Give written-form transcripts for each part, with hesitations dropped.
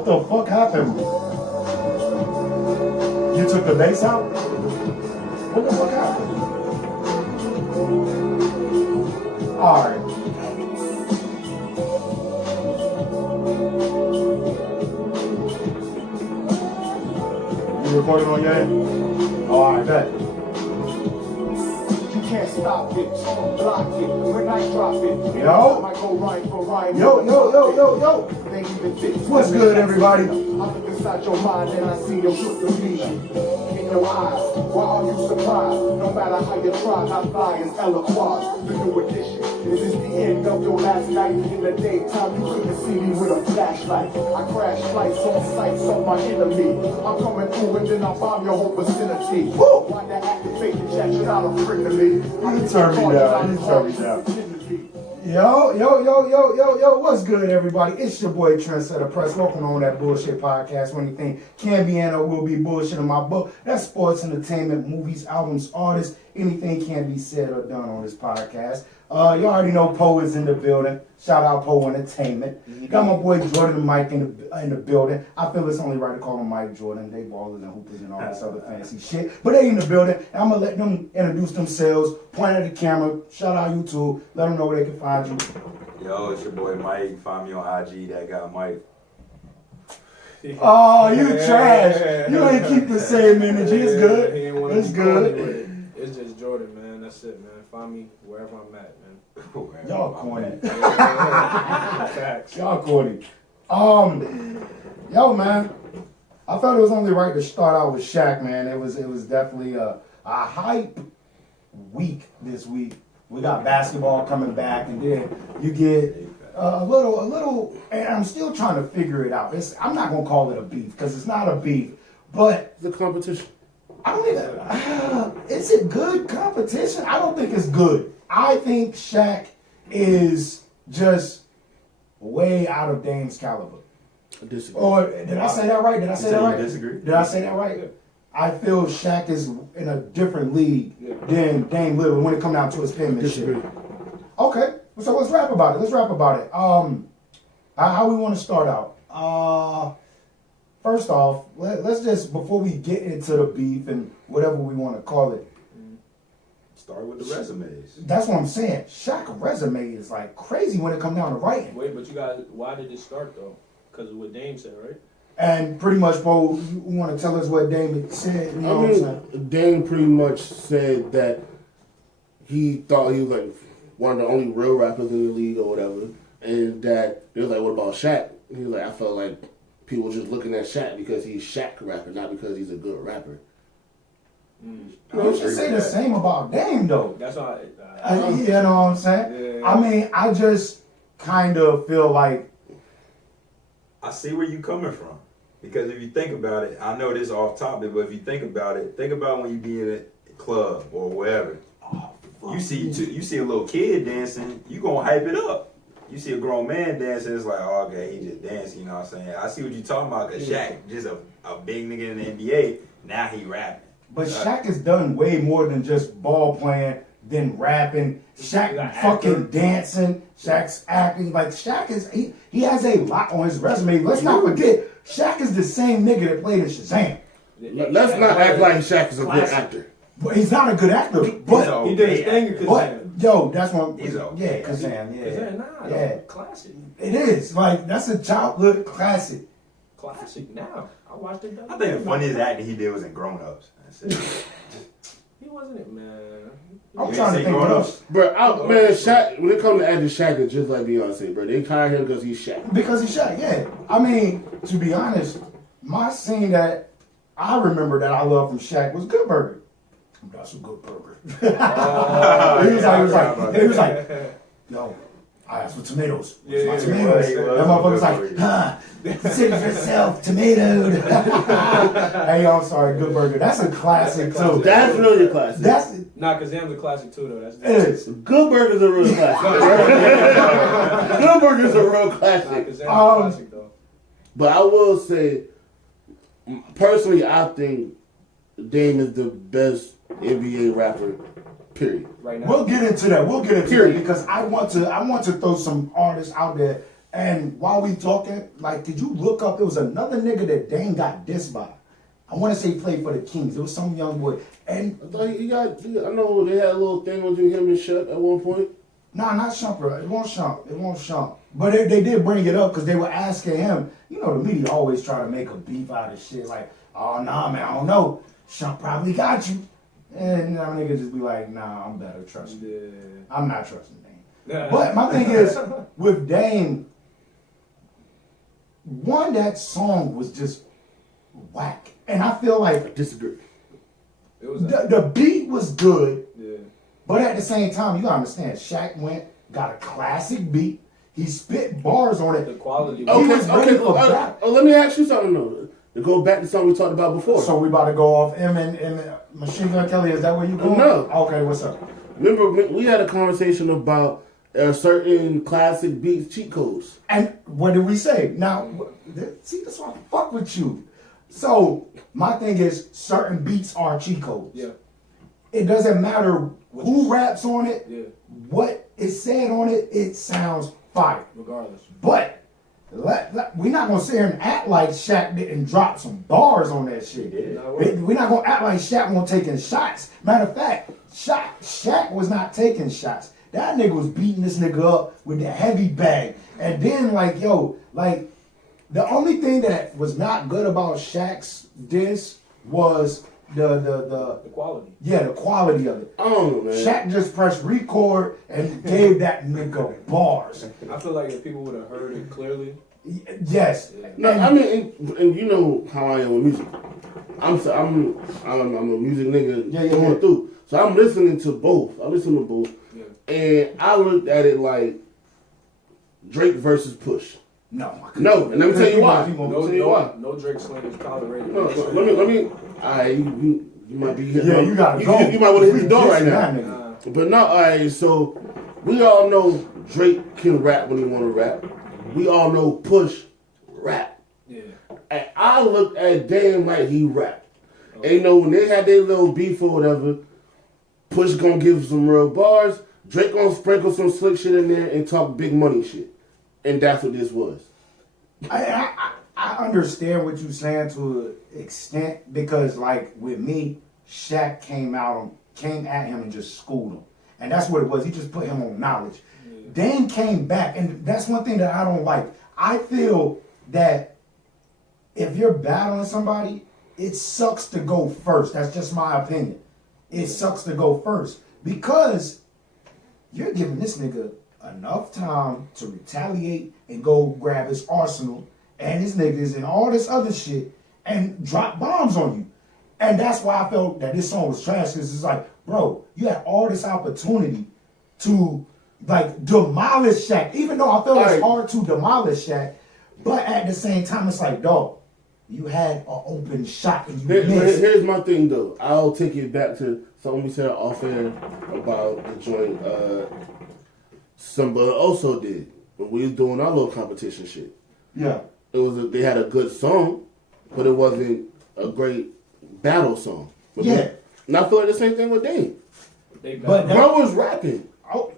What the fuck happened? You took the bass out? What the fuck happened? Alright. You recording on your end? Oh, I bet. Can't stop it, block it, when I drop it. Yo. I go rhyme for rhyme. Yo. What's good, everybody? I look inside your mind and I see your look of me in your eyes. Why are you surprised? No matter how you try, I fly is eloquent. The new edition. This is the end of your last night. In the daytime, you couldn't see me with a flashlight. I crash flights on sights of my enemy. I'm coming through and then I bomb your whole vicinity. Woo! Why the activate the chat? You're not a friend to me. You turn me down. Yo, what's good, everybody? It's your boy Trendsetter Press. Welcome on that bullshit podcast. When anything can be and or will be bullshit in my book. That's sports, entertainment, movies, albums, artists. Anything can be said or done on this podcast. You already know Poe is in the building. Shout out Poe Entertainment. Got my boy Jordan and Mike in the building. I feel it's only right to call him Mike Jordan. They ballers and hoopers and all this other fancy shit. But they in the building. And I'm going to let them introduce themselves. Point at the camera. Shout out YouTube. Let them know where they can find you. Yo, it's your boy Mike. Find me on IG. That guy Mike. Oh, you trash. You ain't keep the same energy. It's good. It's good. It's just Jordan, man. That's it, man. Find me wherever I'm at, man. Y'all corny. Facts. Y'all corny. Yo, man. I thought it was only right to start out with Shaq, man. It was definitely a hype week this week. We got basketball coming back, and then you get a little, and I'm still trying to figure it out. I'm not gonna call it a beef because it's not a beef, but the competition. I don't even. Is it good competition? I don't think it's good. I think Shaq is just way out of Dame's caliber. I disagree. Or did I say that right? Did I say that right? Disagree. Did I say that right? I feel Shaq is in a different league than Dame Lillard when it comes down to his penmanship. Okay, so let's rap about it. How we want to start out? First off, let's just, before we get into the beef and whatever we want to call it. Start with the resumes. That's what I'm saying. Shaq's resume is like crazy when it comes down to writing. Wait, but you guys, why did it start though? Because of what Dame said, right? And pretty much, Bo, you want to tell us what Dame said? You know what I'm saying? Dame pretty much said that he thought he was like one of the only real rappers in the league or whatever, and that it was like, what about Shaq? He was like, I felt like people just looking at Shaq because he's Shaq rapper, not because he's a good rapper. You should say the same about Dame, though. That's why. You know what I'm saying? Yeah. I mean, I just kind of feel like. I see where you coming from. Because if you think about it, I know this is off topic, but if you think about it, think about when you be in a club or wherever. You see a little kid dancing, you gonna hype it up. You see a grown man dancing, it's like, oh, okay, he just dancing, you know what I'm saying? I see what you talking about, because Shaq, just a big nigga in the NBA, now he rapping. But Shaq has done way more than just ball playing, than rapping. Shaq fucking dancing. Shaq's acting. Like, Shaq is, he has a lot on his resume. Let's not forget, Shaq is the same nigga that played in Shazam. Let's not act like Shaq is a good actor. But he's not a good actor. But he did his thing in Kazan. Yo, that's what He's okay. Yeah, Kazan. Yeah. Kazan, classic. It is. Like, that's a childhood classic. Classic now. I watched it. I think the funniest acting he did was in Grown Ups. That's it. He wasn't it, man. I'm trying to think what else. Bro, man, Shaq, when it comes to acting, Shaq is just like Beyonce, bro. They hired him because he's Shaq. Because he's Shaq, yeah. I mean, to be honest, my scene that I remember that I love from Shaq was Good Burger. That's a good burger. He was like, yo, I asked for tomatoes. Where's my tomatoes? That motherfucker's like, consider yourself tomatoed. Hey, yo, I'm sorry, Good Burger. That's a classic, too. That's really a classic. Nah, Kazam's a classic, too, though. It is. Good Burger's a real classic. Good Burger's a real classic. Kazam's a classic, though. But I will say, personally, I think Dame is the best NBA rapper, period. Right now. We'll get into that because I want to throw some artists out there And while we talking, like, did you look up? It was another nigga that Dame got dissed by. I want to say he played for the Kings. It was some young boy. And I thought I know they had a little thing between him and Shep at one point. nah, not Shumper. It won't Shump. But they did bring it up because they were asking him. You know, the media always try to make a beef out of shit. Like, oh, nah, man, I don't know. Shump probably got you. And that nigga just be like, nah, I'm better. Trust me. Yeah. I'm not trusting Dame. But my thing is, with Dame, one, that song was just whack. And I feel like Disagree. It was the beat was good, yeah. but at the same time, you gotta understand, Shaq got a classic beat. He spit bars on The it. quality. Okay. Was, was ready for battle. Let me ask you something though. To go back to something we talked about before. So we about to go off M Machine Gun Kelly. Is that where you going? No. Okay, what's up? Remember, we had a conversation about certain classic beats cheat codes. And what did we say? Now, see, that's why I fuck with you. So my thing is, certain beats are cheat codes. yeah. It doesn't matter who raps on it, Yeah. what is said on it. It sounds fire. Regardless. But we're not gonna sit here and act like Shaq didn't drop some bars on that shit. We're not gonna act like Shaq won't taking shots. Matter of fact, Shaq was not taking shots. That nigga was beating this nigga up with the heavy bag. And then the only thing that was not good about Shaq's diss was the quality. Yeah, the quality of it. Oh man. Shaq just pressed record and gave that nigga bars. I feel like if people would have heard it clearly. Yes. No, I mean, and you know how I am with music. I'm a music nigga going through. So I'm listening to both. I listen to both. Yeah. And I looked at it like Drake versus Push. No, and let me tell you why. No Drake slang is tolerated. No, let me. You might be. Yeah, you gotta go. You might want to hit the door right now. Nigga. But no, alright. So we all know Drake can rap when he want to rap. We all know Push rap. Yeah. And I looked at Dame like he rapped. And you know when they had their little beef or whatever, Push gonna give some real bars. Drake gonna sprinkle some slick shit in there and talk big money shit. And that's what this was. I understand what you're saying to an extent because, like, with me, Shaq came at him and just schooled him. And that's what it was. He just put him on knowledge. Yeah. Dame came back, and that's one thing that I don't like. I feel that if you're battling somebody, it sucks to go first. That's just my opinion. It sucks to go first because you're giving this nigga enough time to retaliate and go grab his arsenal and his niggas and all this other shit and drop bombs on you. And that's why I felt that this song was trash, because it's like, bro, you had all this opportunity to, like, demolish Shaq. Even though I felt it's hard to demolish Shaq, but at the same time, it's like, dog, you had an open shot and you missed. Here's my thing, though. I'll take it back to something we said off air about the joint somebody also did when we was doing our little competition shit. Yeah. They had a good song, but it wasn't a great battle song. Yeah. And I feel like the same thing with Dame. But bro was rapping.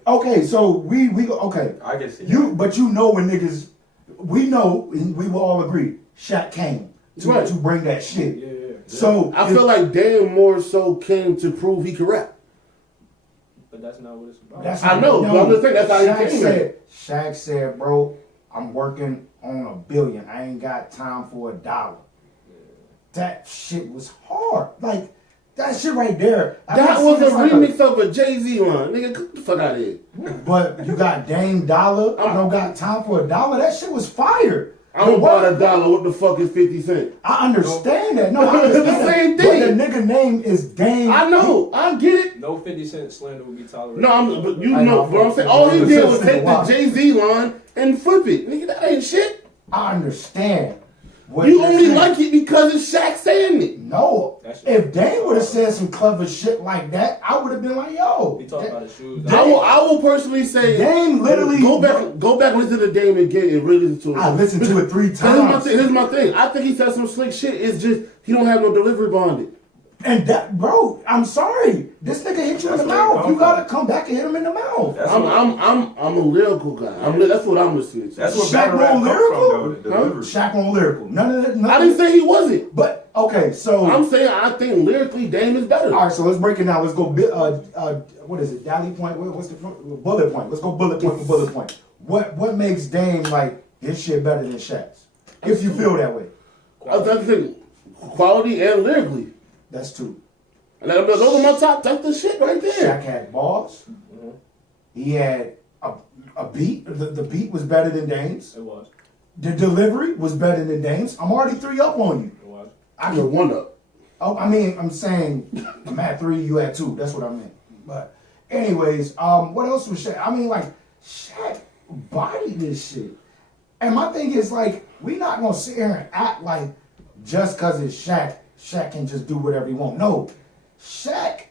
Okay, so we okay. I can see but you know when niggas, we know, and we will all agree, Shaq came to bring that shit. Yeah. So I feel like Dame more so came to prove he could rap. But that's not what it's about. I know, but I'm just saying that's how he came there. Shaq said, bro, I'm working on $1 billion. I ain't got time for $1. Yeah. That shit was hard. Like, that shit right there. That was a remix of a Jay-Z line. Nigga, get the fuck out of here. But you got Dame Dollar. I don't got time for $1. That shit was fire. I don't buy $1. What the fuck is 50 cents? I understand that. No, I understand the same thing. But the nigga name is Dame. I know. I get it. No 50 cent slander would be tolerated. No, but you know what I'm saying. All he did was take the Jay-Z line and flip it. Nigga, that ain't shit. I understand. You only like it because it's Shaq saying it. No. If Dame would have said some clever shit like that, I would have been like, yo. He talked about his shoes. I will personally say Dame literally go back and listen to Dame again and really listen to it. I listened to it 3 times. Here's my thing. I think he said some slick shit. It's just he don't have no delivery bonded. And that, bro, I'm sorry. This nigga hit you in That's the where it mouth. come You gotta from. come back and hit him in the mouth. That's I'm a lyrical guy. That's what I'm listening to. That's what Shaq battle rap on come lyrical? from, though. The delivery. Shaq on lyrical. None of that. I didn't say he wasn't. But okay, so I'm saying I think lyrically Dame is better. all right, so let's break it down. Let's go. What is it? Dally point. What's the bullet point? Let's go bullet point for bullet point. What makes Dame like his shit better than Shaq's? If you feel that way, I think quality and lyrically. that's two. And those are my top. That's the shit right there. Shaq had balls. He had a beat. The beat was better than Dame's. It was. The delivery was better than Dame's. I'm already 3 up on you. It was. I You're can. one up. Oh, I mean, I'm saying I'm at 3, you at 2. That's what I meant. But anyways, what else was Shaq? I mean, like Shaq bodied this shit. And my thing is like, we not gonna sit here and act like just cause it's Shaq can just do whatever he want. No, Shaq.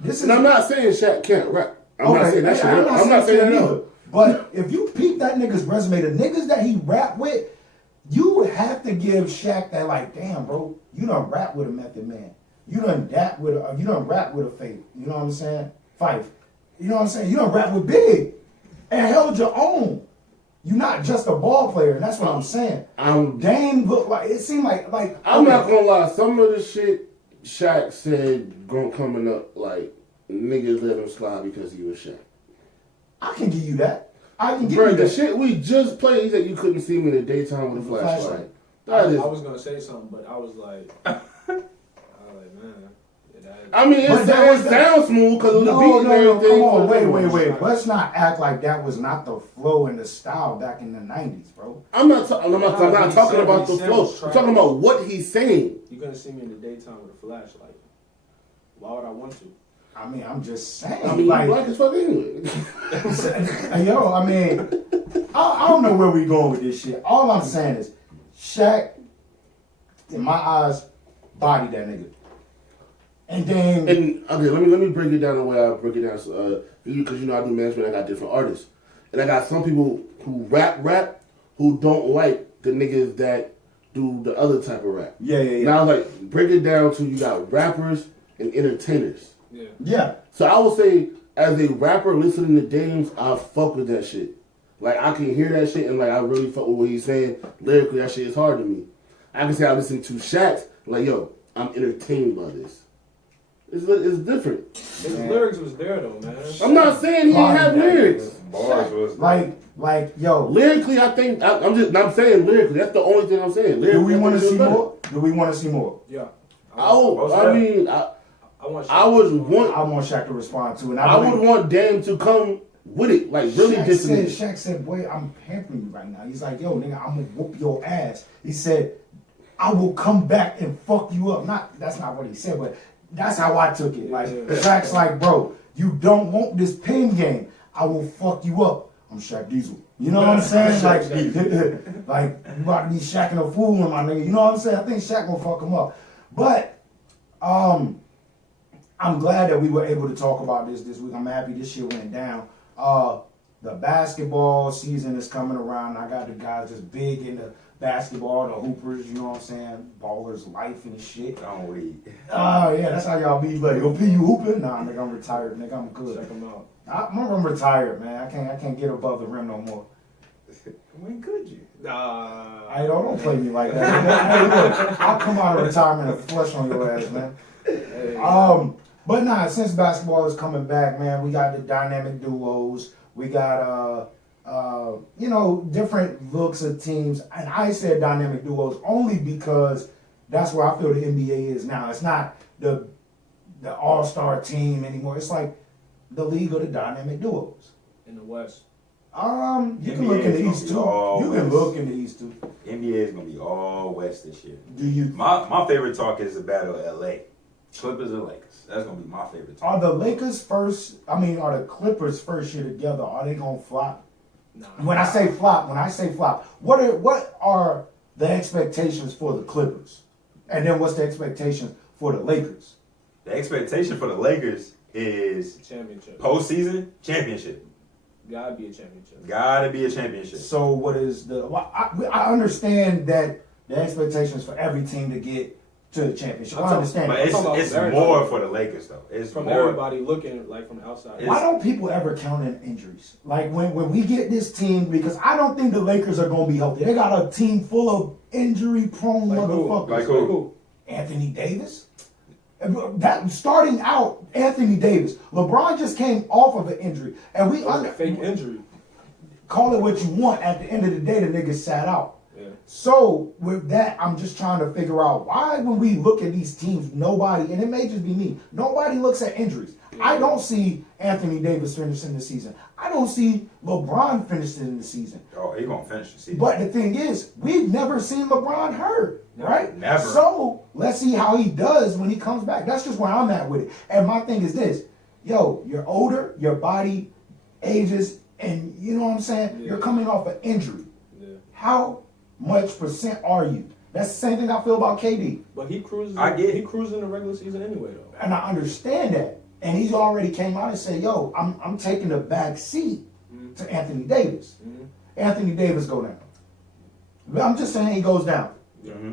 This is. And I'm not saying Shaq can't rap. I'm not saying that shit. I'm not saying that either. either. But if you peep that nigga's resume, the niggas that he rap with, you would have to give Shaq that like, damn, bro, you done rap with a Method Man. You done rap with a Faith. You know what I'm saying? Fife. You know what I'm saying? You done rap with Big and held your own. You're not just a ball player, and that's what I'm saying. Dame looked like it seemed like I'm not gonna lie. Some of the shit Shaq said coming up, like niggas let him slide because he was Shaq. I can give you that. I can give Bro, you the that. shit we just played, he said you couldn't see me in the daytime with a flashlight. That is. I was gonna say something, but I was like, man. I mean, it sounds smooth because of the beat and everything. Come on, wait. Let's not act like that was not the flow and the style back in the 90s, bro. I'm not talking about the flow. I'm talking about what he's saying. You couldn't see me in the daytime with a flashlight. Why would I want to? I mean, I'm just saying. I mean, like, you black as fuck anyway. yo, I mean, I don't know where we going with this shit. All I'm saying is, Shaq, in my eyes, bodied that nigga. And then, Okay, let me break it down the way I break it down. So, because you know I do management, I got different artists, and I got some people who rap who don't like the niggas that do the other type of rap. Yeah. Now, like, break it down to you got rappers and entertainers. Yeah. So I would say, as a rapper listening to Dames, I fuck with that shit. Like, I can hear that shit and like I really fuck with what he's saying. Lyrically, that shit is hard to me. I can say I listen to Shaq's, like, yo, I'm entertained by this. It's different. His lyrics was there though, man. I'm not saying he didn't have lyrics. Bars was Like, yo. Lyrically, I think I'm saying lyrically. That's the only thing I'm saying. Lyrically, Do we want to see better. more? Do we want to see more? Yeah. I would want I want Shaq to respond to it. And I would want Dame to come with it, like really dissing it. Shaq said, boy, I'm pampering you right now. He's like, yo, nigga, I'm gonna whoop your ass. He said, I will come back and fuck you up. That's not what he said, but that's how I took it. Like, Shaq's like, bro, you don't want this pin game. I will fuck you up. I'm Shaq Diesel. You know what I'm saying? Like you about to be Shaqing a fool in my nigga. You know what I'm saying? I think Shaq gonna fuck him up. But I'm glad that we were able to talk about this week. I'm happy this shit went down. The basketball season is coming around. I got the guys just big into basketball, the hoopers, you know what I'm saying? Ballers life and shit. Don't wait. Oh, yeah, that's how y'all be like, yo, P, you hooping? Nah, nigga, I'm retired, nigga, I'm good. Check him out. I'm retired, man. I can't get above the rim no more. When could you? Nah. Hey, don't play me like that. Hey, look, I'll come out of retirement and flush on your ass, man. Hey. But nah, since basketball is coming back, man, we got the dynamic duos. We got different looks of teams. And I said dynamic duos only because that's where I feel the NBA is now. It's not the all-star team anymore. It's like the league of the dynamic duos. In the West. You can look in the East too. You can look in the East too. NBA is gonna be all West this year. Do you? My favorite talk is the battle of LA. Clippers or Lakers. That's gonna be my favorite talk. Are the Lakers first? I mean, are the Clippers first year together? Are they gonna flop? Nah. When I say flop, what are the expectations for the Clippers? And then what's the expectations for the Lakers? The expectation for the Lakers is Championship. postseason championship. Gotta be a championship. Gotta be a championship. So what is the? Well, I understand that the expectations for every team to get to the championship. I'm I talking- understand. But that. talking about it's from more everybody. for the Lakers though. It's From more. everybody looking like from the outside. Why don't people ever count in injuries? Like when we get this team, because I don't think the Lakers are going to be healthy. They got a team full of injury-prone Like who? motherfuckers. Like who? Anthony Davis. That starting out, Anthony Davis. LeBron just came off of an injury, and we Fake injury. call it what you want. At the end of the day, the nigga sat out. Yeah. So with that, I'm just trying to figure out why when we look at these teams, nobody, and it may just be me, nobody looks at injuries. I don't see Anthony Davis finishing the season. I don't see LeBron finishing the season. Oh, he gonna finish the season. But the thing is, we've never seen LeBron hurt, right? Never. So let's see how he does when he comes back. That's just where I'm at with it. And my thing is this, yo, you're older, your body ages, and you know what I'm saying? Yeah. You're coming off an injury. Yeah. How much percent are you? That's the same thing I feel about KD. But he cruises. I get it. He cruises in the regular season anyway, though. And I understand that. And he's already came out and said, yo, I'm taking the back seat to Anthony Davis. Anthony Davis go down. I'm just saying he goes down. Mm-hmm.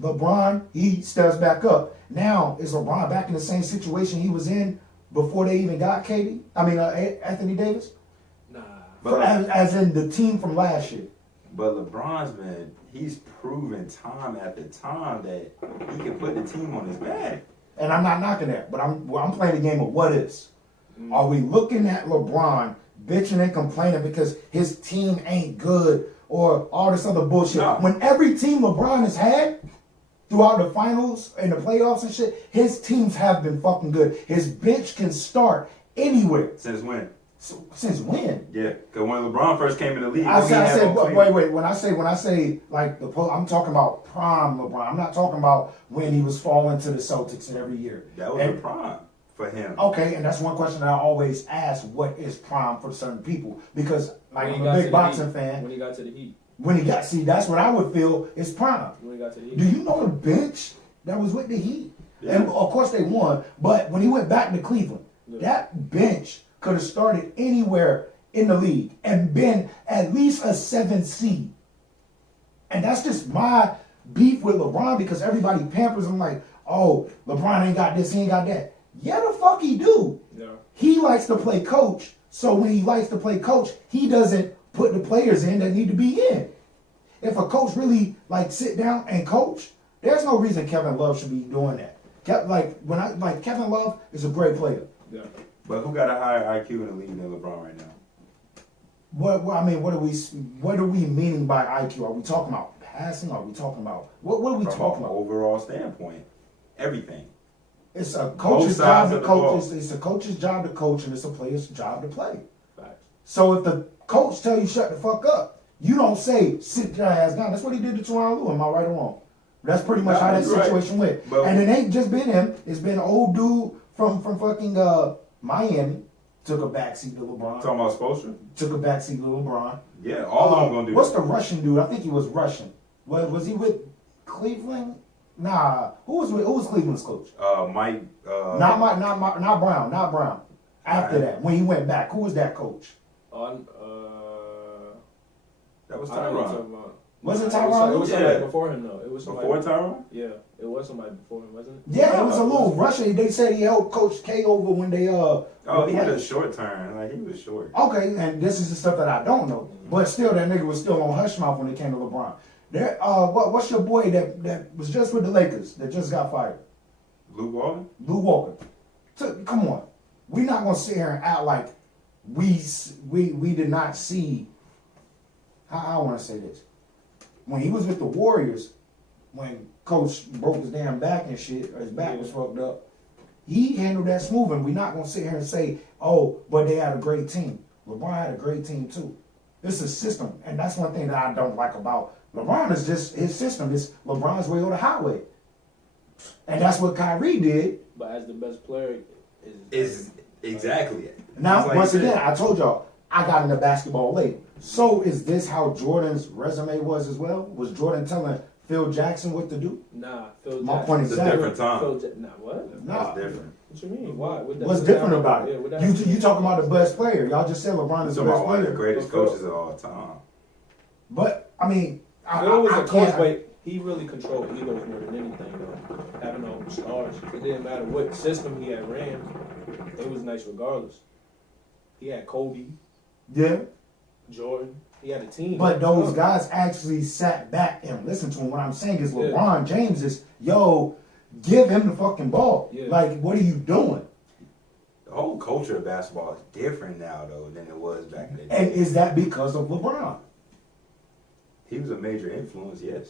LeBron, he steps back up. Now, is LeBron back in the same situation he was in before they even got KD? I mean, Anthony Davis? Nah. But as in the team from last year. But LeBron's been, he's proven time after time that he can put the team on his back. And I'm not knocking that, but I'm playing the game of what ifs. Are we looking at LeBron bitching and complaining because his team ain't good or all this other bullshit? No. When every team LeBron has had throughout the finals and the playoffs and shit, his teams have been fucking good. His bench can start anywhere. Since when? So, since when? Yeah, because when LeBron first came in the league, I he didn't have said, no wait. When I say like I'm talking about prime LeBron. I'm not talking about when he was falling to the Celtics and every year. That was And- a prime for him. Okay, and that's one question that I always ask: what is prime for certain people? Because like When he I'm got a to big the boxing Heat. fan. When he got to the Heat. That's what I would feel is prime. When he got to the Heat. Do you know the bench that was with the Heat? Yeah. And of course they won, but when he went back to Cleveland, that bench could have started anywhere in the league and been at least a 7 seed. And that's just my beef with LeBron because everybody pampers him like, oh, LeBron ain't got this, he ain't got that. Yeah, the fuck he do. Yeah. He likes to play coach, so when he likes to play coach, he doesn't put the players in that need to be in. If a coach really like sit down and coach, there's no reason Kevin Love should be doing that. Kevin Love is a great player. Yeah. But who got a higher IQ in the league than LeBron right now? What are we meaning by IQ? Are we talking about passing? Are we talking about what are we From talking an about? overall standpoint, everything. It's a Both coach's sides job to of the ball. coach. It's a coach's job to coach, and it's a player's job to play. Facts. So if the coach tell you shut the fuck up, you don't say sit your ass down. That's what he did to Tyronn Lue. Am I right or wrong? That's pretty much how that You're right. situation went. But- And it ain't just been him. It's been an old dude from fucking Miami. Took a backseat to LeBron. Talking about Spoelstra? Took a backseat to LeBron. Yeah, all of them gonna do What's that. the Russian dude? I think he was Russian. Was he with Cleveland? Nah. Who was Cleveland's coach? Mike. Not Brown. After Alright. that, when he went back, who was that coach? That was I don't know what Tyronn. you're talking about. Was it It Tyronn? was Yeah. somebody before him though. It was somebody Before Tyronn? Yeah, it was somebody before him, wasn't it? Yeah, it was a little Russian. They said he helped Coach K over when they Oh, he had played. a short turn. Like, he was short. Okay, and this is the stuff that I don't know. But still, that nigga was still on hush mouth when it came to LeBron. There, what's your boy that was just with the Lakers that just got fired? Luke Walton? Lou Walker. Come on, we're not gonna sit here and act like we did not see. How I want to say this. When he was with the Warriors, when Coach broke his damn back and shit, or his back was fucked up, he handled that smooth. And we're not gonna sit here and say, oh, but they had a great team. LeBron had a great team too. It's a system, and that's one thing that I don't like about LeBron is just his system. It's LeBron's way or the highway, and that's what Kyrie did. But as the best player, Is exactly it. Now, It's like once you said. again, I told y'all, I got into basketball late. So is this how Jordan's resume was as well? Was Jordan telling Phil Jackson what to do? Nah, Phil My Jackson. point It's a exactly. different time. Nah, what? Nah. That's different. What you mean? Why? What's different about Yeah, it? what that- You talking about the best player. Y'all just said LeBron is the Talking best about one of the player. greatest Phil- coaches of all time. But, I mean, Phil was I a coach, can't. but he really controlled egos more than anything, though. Having all the stars. It didn't matter what system he had ran. It was nice regardless. He had Kobe, Yeah. Jordan. He had a team. But those guys actually sat back and listened to him. What I'm saying is LeBron James is, yo, give him the fucking ball. Yeah. Like, what are you doing? The whole culture of basketball is different now, though, than it was back in the day. And is that because of LeBron? He was a major influence, yes.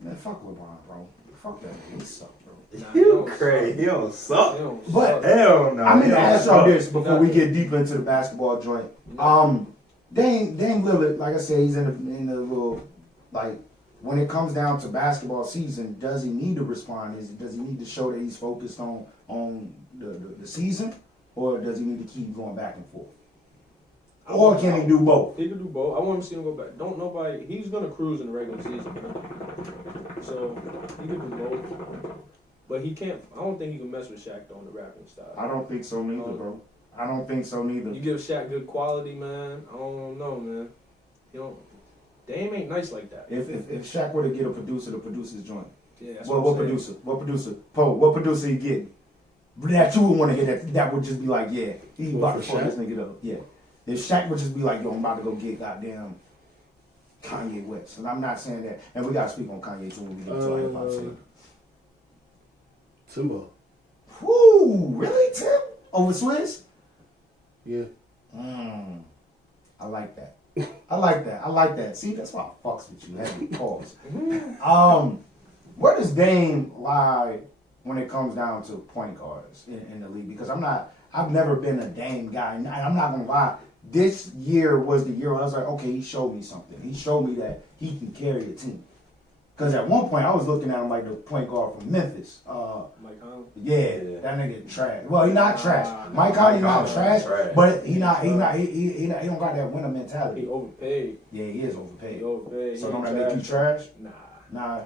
Man, fuck LeBron, bro. Fuck that. He suck, bro. Nah, You crazy. He don't suck. He don't But- suck. Hell no. I'm He gonna don't ask y'all suck. this before we get deep into the basketball joint. Dame Lillard, like I said, he's in the little, like, when it comes down to basketball season, does he need to respond? Does he need to show that he's focused on the season, or does he need to keep going back and forth? Or can he do both? He could do both. I want him to see him go back. Don't nobody. He's gonna cruise in the regular season, so he could do both. But he can't. I don't think he can mess with Shaq though on the rapping style. I don't think so neither, bro. I don't think so neither. You give Shaq good quality, man. I don't know, man. You know, Dame ain't nice like that. If Shaq were to get a producer to produce his joint, Yeah, that's well, what what I'm saying. producer? What producer? Poe, what producer he get? That you would want to hear that would just be like, yeah, he What, about to for fuck this Shaq? nigga up. Yeah. If Shaq would just be like, yo, I'm about to go get goddamn Kanye West. And I'm not saying that. And we got to speak on Kanye too when we get to our hip hop shit. Timbo. Whoo, really, Tim? Over Swizz? Yeah. I like that. I like that. See, that's why I fucks with you. Heavy pause. Where does Dame lie when it comes down to point guards in the league? Because I've never been a Dame guy. And I'm not going to lie. This year was the year where I was like, okay, he showed me something. He showed me that he can carry a team. Because at one point, I was looking at him like the point guard from Memphis. Mike Conley. Yeah, that nigga trash. Well, he not trash. Nah, Mike Conley not Conley trash, trash. but he don't got that winner mentality. He overpaid. Yeah, he is He overpaid. overpaid. So He don't that trash. make you trash? Nah. Nah,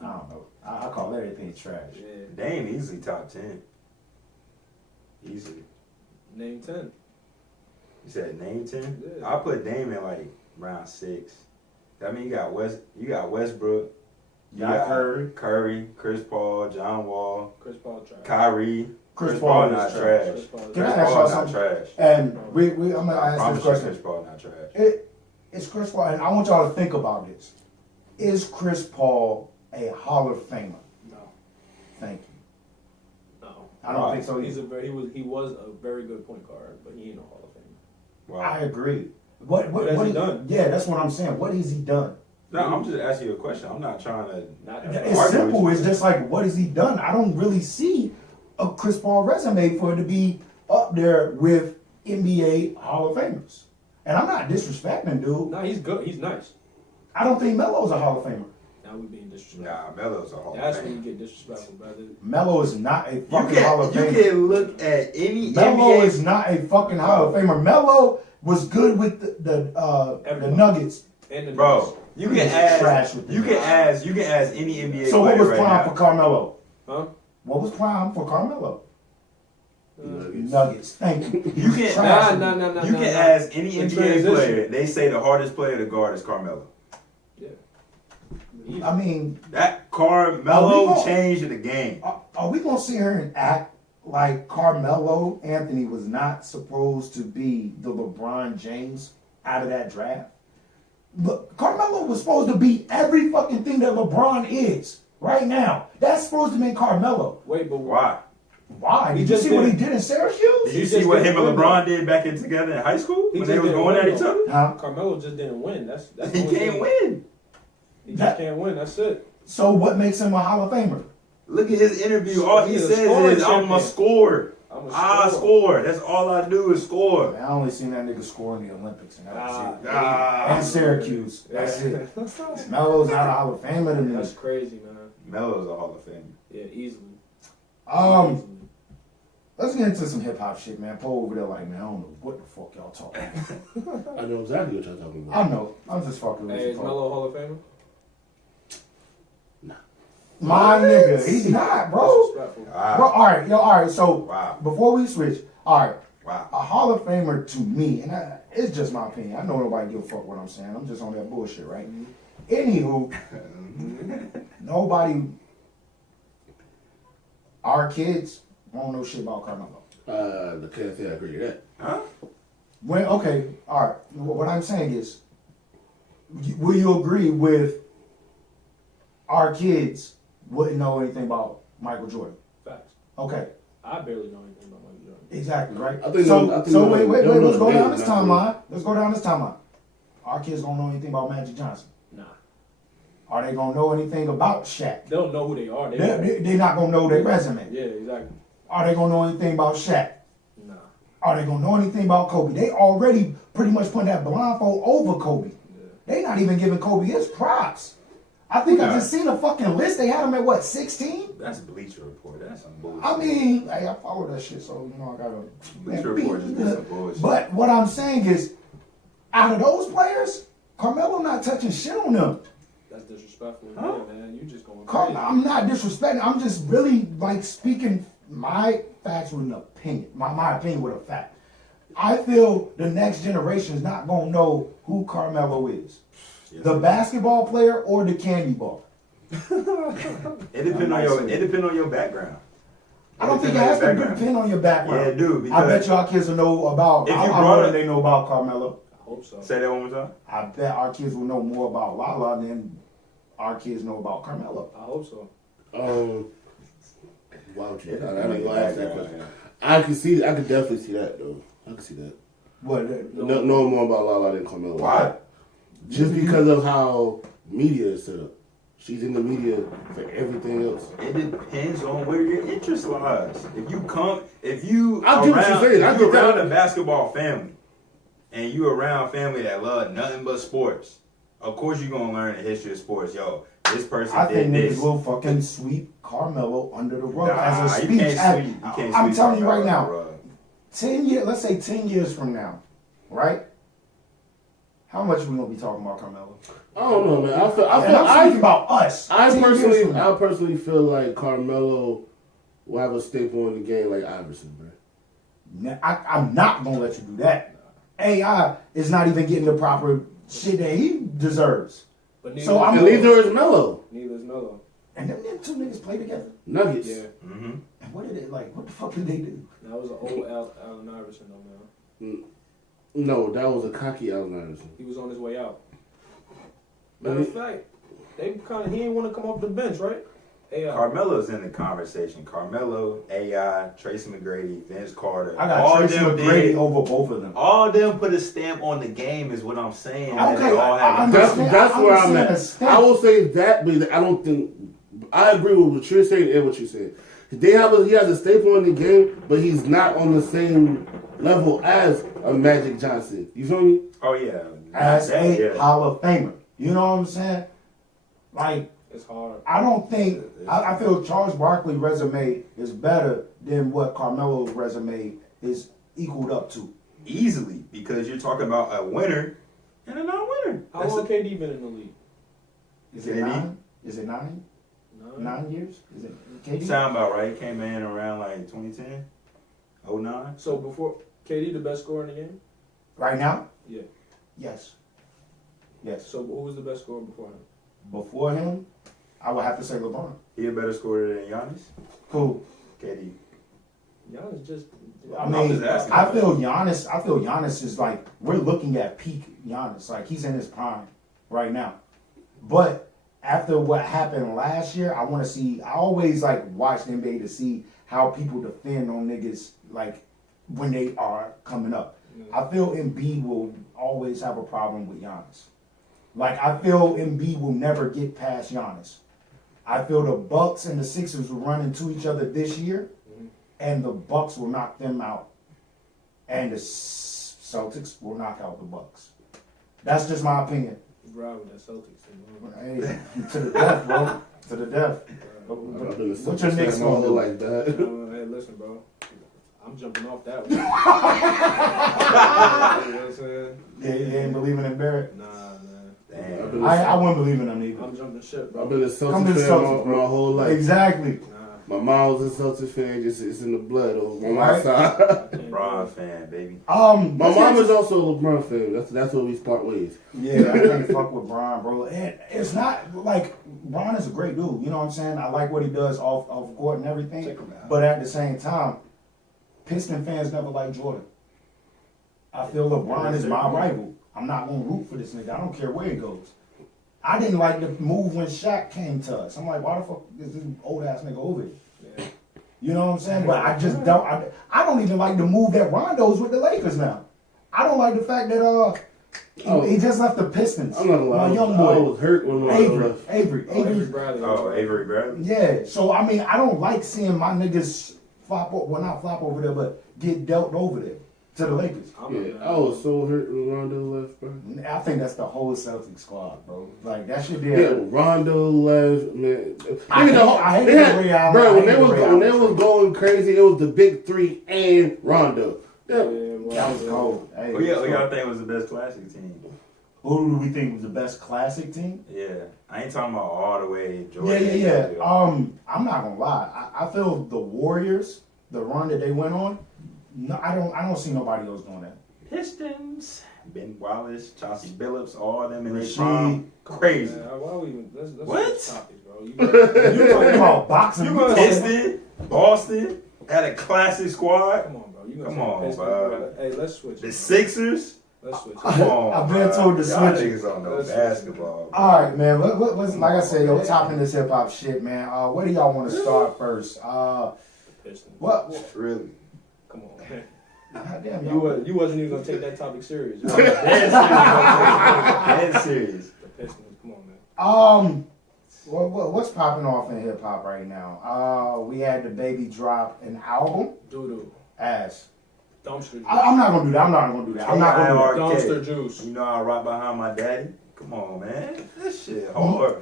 I don't know. I call everything trash. Yeah. Dame easily top 10. Easily. Name 10. You said name 10? Yeah. I put Dame in like round 6. I mean, you got Westbrook. You Got Curry, Chris Paul, John Wall, Chris Paul trash. Kyrie. Chris Paul not is trash. Chris Paul Can I Chris ask Paul y'all not something? trash. And I'm gonna I ask promise this you question. Chris Paul not trash. It's Chris Paul, and I want y'all to think about this. Is Chris Paul a Hall of Famer? No. Thank you. No. I don't think so He's either. he was a very good point guard, but he ain't no Hall of Famer. Wow. I agree. What has he done? Yeah, that's what I'm saying. What has he done? No, I'm just asking you a question. I'm not trying to. Not It's argue simple. with It's you. just like, what has he done? I don't really see a Chris Paul resume for it to be up there with NBA Hall of Famers. And I'm not disrespecting, dude. No, he's good. He's nice. I don't think Melo's a Hall of Famer. Now we being disrespectful. Nah, Melo's a Hall That's of when you Fame. get disrespectful, brother. Melo is not a You fucking Hall of can Famer. look at any Melo NBA. is not a fucking Hall of Famer. Melo was good with the Everybody. Nuggets. And the Bro, you can He's trash ask. with You the can ask. You can ask any NBA So what player was right prime now. for Carmelo? Huh? What was prime for Carmelo? Nuggets. Nuggets. Thank you. You can Trash. Nah. You can ask any In NBA transition. player. They say the hardest player to guard is Carmelo. Yeah. I mean, That Are we Carmelo gonna- changed the game. are we gonna sit here and act like Carmelo Anthony was not supposed to be the LeBron James out of that draft? Look, Carmelo was supposed to be every fucking thing that LeBron is right now. That's supposed to make Carmelo. Wait, but Why? Why? He Did you just see what he didn't- did in Syracuse? Did you He see just what him didn't and win, LeBron did back in together in high school He when just they was didn't going at win, each though. other? Huh? Carmelo just didn't win. That's the He only can't thing. win. He That- just can't win. That's it. So what makes him a Hall of Famer? Look at his interview. All he He's a says scoring is, "I'm champion. a scorer. I'm a I scorer. score. That's all I do is score." Man, I only seen that nigga score in the Olympics, and that was it. Ah. And Syracuse. That's it. Melo's not a Hall of Famer to me. That's crazy, man. Melo's a Hall of Famer. Yeah, easily. Um, Easily. let's get into some hip hop shit, man. Paul over there, like, man, I don't know what the fuck y'all talking about. I know exactly what you're talking I about. know. I'm just fucking with Hey, you, is Paul. Melo Hall of Famer? My nigga, he's not, bro. Disrespectful. Bro, all right. So Wow. before we switch, all right, Wow. a Hall of Famer to me, and it's just my opinion. I know nobody give a fuck what I'm saying. I'm just on that bullshit, right? Anywho, nobody, our kids won't know shit about Carmelo. I can't say I agree with that. Huh? When okay, all right. What I'm saying is, will you agree with our kids wouldn't know anything about Michael Jordan? Facts. Okay, I barely know anything about Michael Jordan. exactly right. I think so no- I think so no- wait. no- Let's go no- down this no- timeline. Let's go down this timeline. Our kids don't know anything about Magic Johnson. Nah. Are they gonna know anything about Shaq? They don't know who they are. They're not gonna know their resume. Yeah, exactly. Are they gonna know anything about Shaq? Nah. Are they gonna know anything about Kobe? They already pretty much put that blindfold over Kobe. Yeah. They not even giving Kobe his props. I think I Yeah. just seen a fucking list. They had him at what, 16? That's Bleacher Report. That's some bullshit. I mean, hey, I follow that shit, so you know I gotta. Bleacher Report is just some bullshit. But what I'm saying is, out of those players, Carmelo not touching shit on them. That's disrespectful. Huh? Yeah, man. You just going Carl, crazy. I'm not disrespecting. I'm just really like speaking my facts with an opinion. My opinion with a fact. I feel the next generation is not gonna know who Carmelo is, Yes, the it basketball player or the candy bar. It depends on your background. I don't think it has to depend on your background. Yeah, it do, I because- bet y'all kids will know about. If you How brought much up- they know about Carmelo. I hope so. Say that one more time. I bet our kids will know more about Lala than our kids know about Carmelo. I hope so. Why would you? It I depends didn't on gonna your ask that background, question. yeah. I can see. I could definitely see that though. I can see that. What? Knowing more about Lala than Carmelo. Why? Just because of how media is set up. She's in the media for everything else. It depends on where your interest lies. If you I get what you're saying. I if you get that. around a basketball family, and you around family that love nothing but sports, of course you're gonna learn the history of sports. Yo, this person I did think this. niggas will fucking sweep Carmelo under the rug Nah, as a you speech. can't sweep. You can't I'm sweep telling you Carmelo right now, under the rug. 10 years, let's say 10 years from now, right? How much are we gonna be talking about Carmelo? I don't know, man. And I'm speaking about us. 10 years from now. I personally feel like Carmelo will have a staple in the game like Iverson, man. I'm not gonna let you do that. AI is not even getting the proper shit that he deserves. But neither, So I'm- And neither is Melo. neither is Melo. And them two niggas play together. Nuggets. Yeah. Mm-hmm. And what did they like? What the fuck did they do? That was an old Allen Iverson, though, man. No, that was a cocky Allen Iverson. He was on his way out. Matter of fact, he ain't want to come off the bench, right? AI. Carmelo's in the conversation. Carmelo, AI, Tracy McGrady, Vince Carter. I got all Tracy them McGrady did- over both of them. All them put a stamp on the game is what I'm saying. that Okay, they all have I a- understand. That's where I'm understand at. the stamp. I will say that, but I don't think I agree with what you're saying and what you're saying. He has a staple in the game, but he's not on the same level as a Magic Johnson. You feel me? Oh yeah. As a Yeah. Hall of Famer. You know what I'm saying? Like, It's hard. I don't think, I feel Charles Barkley's resume is better than what Carmelo's resume is equaled up to. Easily, because you're talking about a winner and a non-winner. How That's long it. KD been in the league? Is it KD? 9? Is it 9? 9 years? Is it KD? Sound about right. Came in around like 2010, 09. So before KD, the best scorer in the game? Right now? Yeah. Yes. Yes. So who was the best scorer before him? Before him, I would have to say LeBron. He a better scorer than Giannis. Cool. KD. Giannis just. I I'm mean, just asking. I feel Giannis is like, we're looking at peak Giannis. Like, he's in his prime right now. But after what happened last year, I always like watch the NBA to see how people defend on niggas like when they are coming up. I feel Embiid will always have a problem with Giannis. Like, I feel Embiid will never get past Giannis. I feel the Bucks and the Sixers will run into each other this year, and the Bucks will knock them out, and the Celtics will knock out the Bucks. That's just my opinion. Ride with that Celtics team. Hey, to the death, bro. To the death. I've been a What's your Knicks fan my gonna whole do? life, dog. Hey, listen, bro. I'm jumping off that one. You know what I'm saying? You ain't believing in Barrett? Nah, man. Damn. I wouldn't believe in him either. I'm jumping ship, bro. I've been a Come to Celtics the fan Celtics, my bro. whole life. Exactly. Nah. My mom was a Celtics fan. Just it's in the blood on my Right. side. LeBron fan, baby. My let's mom get is also a LeBron fan. That's where we part ways. Yeah, I can't fuck with Bron, bro. And it's not like Bron is a great dude. You know what I'm saying? I like what he does off court and everything. Check him out. But at the same time, Piston fans never liked Jordan. I feel LeBron is my rival. I'm not gonna root for this nigga. I don't care where he goes. I didn't like the move when Shaq came to us. I'm like, why the fuck is this old ass nigga over here? Yeah. You know what I'm saying? But I just don't. I don't even like the move that Rondo's with the Lakers now. I don't like the fact that he just left the Pistons. I'm not gonna lie. My young I boy. was hurt when Rondo left. Avery. Bradley. Oh, Avery Bradley. Yeah. So I mean, I don't like seeing my niggas not flop over there, but get dealt over there to the Lakers. Yeah, I was so hurt when Rondo left, bro. I think that's the whole Celtic squad, bro. Like that shit Yeah, there. Rondo left, man. I hate They had- Ray Allen. bro, I when hate they was Ray when they Allen. was going crazy, it was the big three and Rondo. Yeah. That was cold. Hey, Oh yeah, who y'all think was the best classic team? Who do we think was the best classic team? Yeah, I ain't talking about all the way Jordan. Yeah. I'm not gonna lie. I feel the Warriors, the run that they went on. No, I don't see nobody else doing that. Pistons, Ben Wallace, Chauncey Billups, all them in their Rasheed. prime. Crazy. Man, why we even? Let's What? switch topics, bro. You talking about boxing? You gonna- Piston, Boston had a classic squad. Come on, bro. You gonna Come say on, Pistons, bro. Hey, let's switch. The it, bro. Sixers. Let's switch. it. Come on, I've been bro. told to Y'all switch it. niggas don't know Let's switch it. basketball. All right, man. Let's like I said, yo, topping this hip hop shit, man. Where do y'all want to start first? Pistons. What? Really? Come on, man. Goddamn, You wasn't even gonna take that topic serious. The Dead serious. Pistons. Come on, man. what's popping off in hip hop right now? We had the Baby drop an album. Doo-doo. Ass. Dumpster juice. I'm not gonna do that. I'm not gonna do that. I'm not gonna do that. Dumpster juice. You know I rock behind my daddy. Come on, man. This shit hard.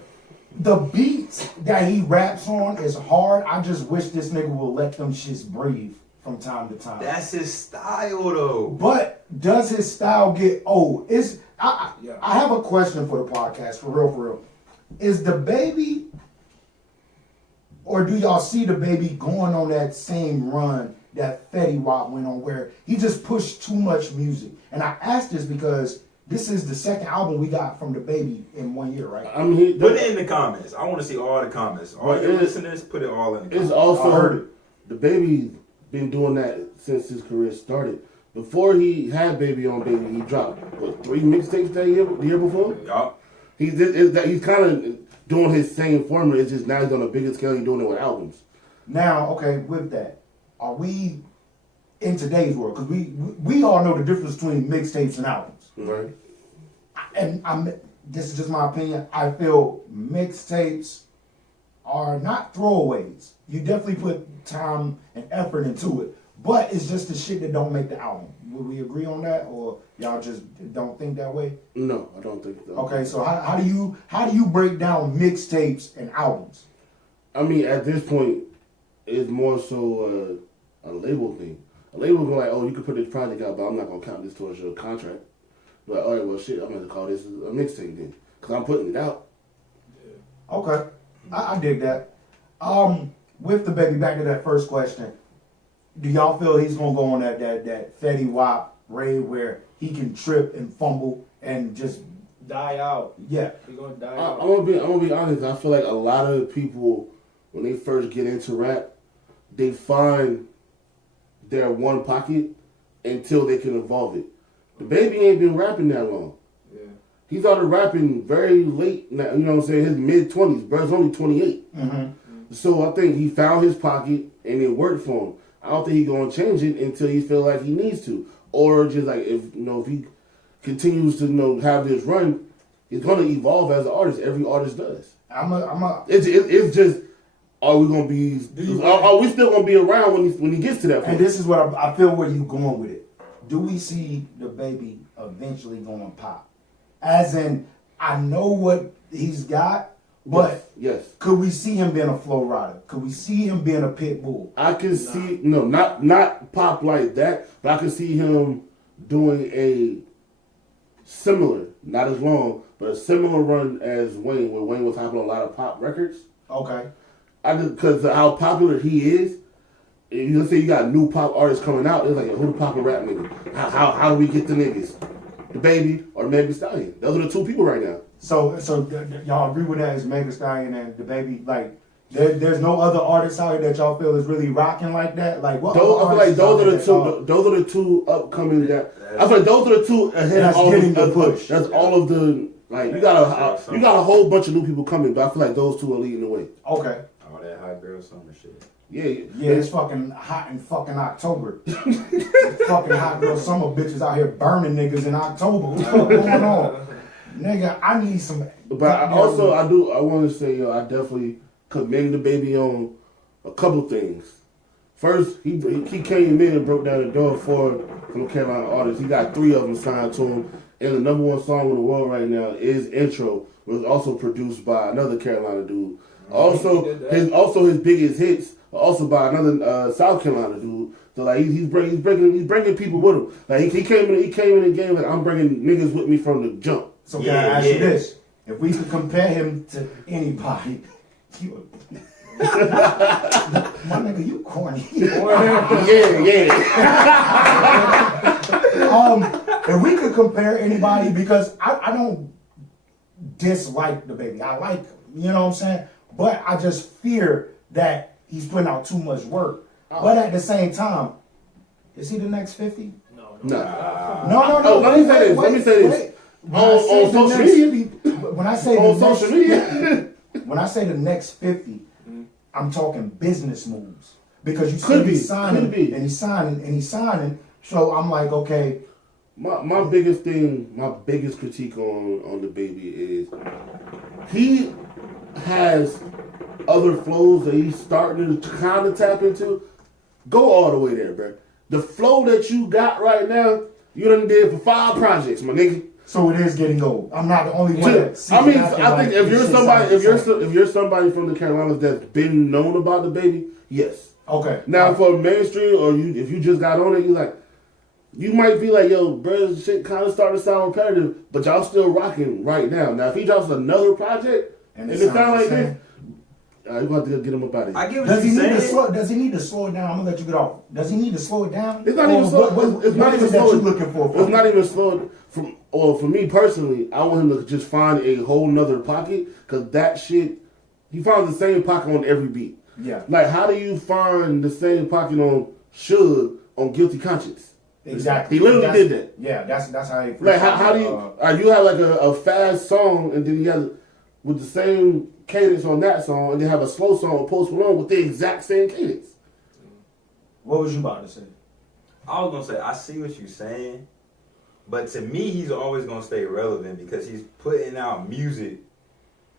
The beats that he raps on is hard. I just wish this nigga will let them shits breathe from time to time. That's his style, though. But does his style get old? I Yeah. have a question for the podcast, for real. Is the Baby, or do y'all see the Baby going on that same run that Fetty Wap went on, where he just pushed too much music? And I ask this because this is the second album we got from the Baby in 1 year, right? I mean, Put it in the comments. I want to see all the comments. All But your it- listeners, put it all in the comments. it's also I heard it. the Baby been doing that since his career started. Before he had Baby on Baby, he dropped what 3 mixtapes the year before. Yup. He's kind of doing his same formula. It's just now he's on a bigger scale. He's doing it with albums. Now, okay, with that, are we in today's world? Because we all know the difference between mixtapes and albums. Right. And this is just my opinion. I feel mixtapes are not throwaways. You definitely put time and effort into it, but it's just the shit that don't make the album. Would we agree on that, or y'all just don't think that way? No, I don't think so. Okay, so how do you break down mixtapes and albums? I mean, at this point, it's more so a label thing. A label be like, oh, you can put this project out, but I'm not gonna count this towards your contract. Like, all right, well, shit, I'm gonna call this a mixtape then, cause I'm putting it out. Okay, I dig that. With the Baby, back to that first question. Do y'all feel he's gonna go on that Fetty Wap raid where he can trip and fumble and just Die out. yeah? He's gonna die I'm out. gonna be honest. I feel like a lot of people, when they first get into rap, they find their one pocket until they can evolve it. The Baby ain't been rapping that long. Yeah. He started rapping very late. Now, you know what I'm saying? His mid-20s. Bro's only 28. Mm-hmm. So I think he found his pocket and it worked for him. I don't think he's gonna change it until he feel like he needs to, or just like if he continues to have this run, he's gonna evolve as an artist. Every artist does. It's just, are we gonna be? Are we still gonna be around when he gets to that point? And this is what I feel where you going with it. Do we see the Baby eventually going pop? As in, I know what he's got, but yes, could we see him being a Flow Rider? Could we see him being a Pit Bull? I can see not pop like that, but I can see him doing a similar, not as long, but a similar run as Wayne, where Wayne was having a lot of pop records. Okay. because how popular he is. Let's say you got new pop artists coming out. It's like, who the poppin' rap nigga? How do we get the niggas? The Baby or Megan Thee Stallion? Those are the two people right now. So y'all agree with that? Is Megan Thee Stallion and the Baby like? There's no other artists out here that y'all feel is really rocking like that. Like what? I feel like those are the two upcoming that. I feel like those are the two ahead of all getting the the push. That's all of the like. You got a whole bunch of new people coming, but I feel like those two are leading the way. Okay. All that hot girl summer shit. Yeah, it's fucking hot in fucking October. Fucking hot girl summer bitches out here burning niggas in October. What's going on? Nigga, I need some. But I want to say, I definitely commend the Baby on a couple things. First, he came in and broke down the door for North Carolina artists. He got 3 of them signed to him. And the number 1 song in the world right now is Intro, which was also produced by another Carolina dude. Also his biggest hits are also by another South Carolina dude. So like he's bringing people with him. Like he came in the game like, I'm bringing niggas with me from the jump. So can I ask you this? If we could compare him to anybody, my nigga, you corny. If we could compare anybody, because I don't dislike the Baby. I like him. You know what I'm saying? But I just fear that he's putting out too much work. But at the same time, is he the next 50? No. No. Let me say this. On social media. When I say on social media. When I say the next 50, I'm talking business moves. Because you Could see be. he's signing and he's signing. So I'm like, okay. My biggest critique on the Baby is he has other flows that he's starting to kind of tap into. Go all the way there, bro. The flow that you got right now, you done did for 5 projects, my nigga. So it is getting old. I'm not the only one that sees I mean, that I think if you're somebody from the Carolinas that's been known about the Baby, yes. Okay. Now for mainstream or if you just got on it, you might be like, yo, bro, shit kind of starting to sound repetitive, but y'all still rocking right now. Now if he drops another project and it sounds like this, you have to get him up out of here. I get what Does he you're need saying. does he need to slow it down? I'm gonna let you get off. Does he need to slow it down? It's not even slow. It's not even slow. What you looking for? It's not even slow. For me personally, I want him to just find a whole nother pocket, because that shit, he finds the same pocket on every beat. Yeah. Like, how do you find the same pocket on Suge on Guilty Conscience? Exactly. He literally did that. Yeah, that's how he. Like, how do you have like a fast song and then you have with the same cadence on that song, and then have a slow song with Post Malone with the exact same cadence? What was you about to say? I was gonna say I see what you're saying, but to me he's always gonna stay relevant because he's putting out music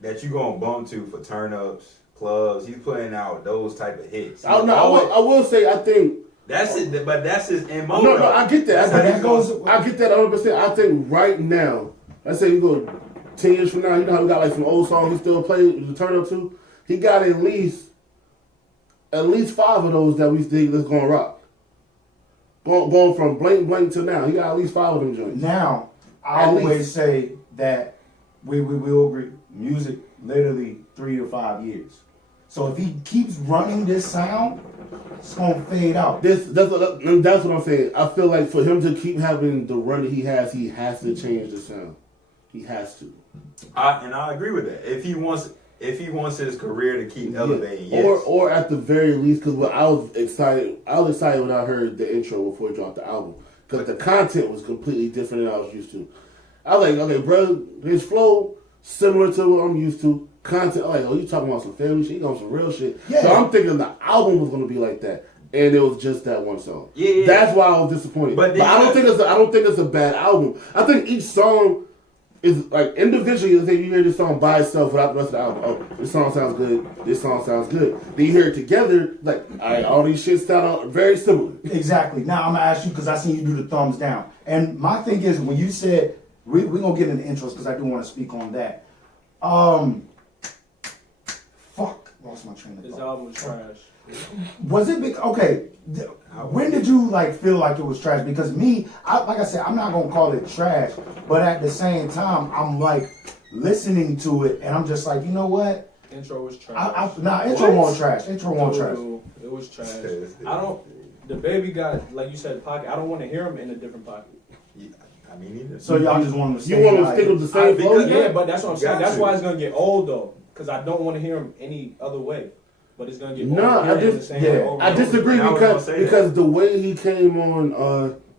that you're gonna bump to for turn ups, clubs. He's putting out those type of hits. I will say I think that's it, but that's his MO. No, I get that. I get that 100%. I think right now, let's say you go 10 years from now, you know how we got like some old songs he still plays the turn up to? He got at least 5 of those that we think that's gonna rock. Going from blank blank to now, he got at least 5 of them joints. Now, I always say that we will agree. Music, literally 3 to 5 years. So if he keeps running this sound, it's gonna fade out. That's what I'm saying. I feel like for him to keep having the run that he has to change the sound. He has to. I agree with that. If he wants his career to keep elevating, yes. Or at the very least, because I was excited when I heard the intro before he dropped the album, because the content was completely different than I was used to. I was like, okay, bro, his flow similar to what I'm used to. Content, like, you talking about some family shit, you on some real shit. Yeah. So I'm thinking the album was gonna be like that, and it was just that one song. Yeah. That's why I was disappointed. But I don't think it's a bad album. I think each song is like individually. Let's say you hear this song by itself without the rest of the album. Oh, this song sounds good. This song sounds good. Then you hear it together, like, all these shit sound very similar. Exactly. Now I'm gonna ask you because I seen you do the thumbs down, and my thing is when you said we're gonna get into intros because I do want to speak on that. Lost my train of thought. His album was trash. Was it big? Okay. When did you feel like it was trash? Because me, like I said, I'm not gonna call it trash, but at the same time, I'm like listening to it, and I'm just like, you know what? Intro was trash. Intro won't trash. Intro won't trash. It was trash. The baby got, like you said, pocket. I don't want to hear him in a different pocket. Yeah, I mean, either. So y'all just want him to stay. You want him to stick with the same flow? Yeah, but that's what I'm saying. Got That's to. why it's gonna get old though, because I don't want to hear him any other way. But it's gonna get old. Nah, hearing him the same way over I and over. disagree I was because gonna say because the way he came on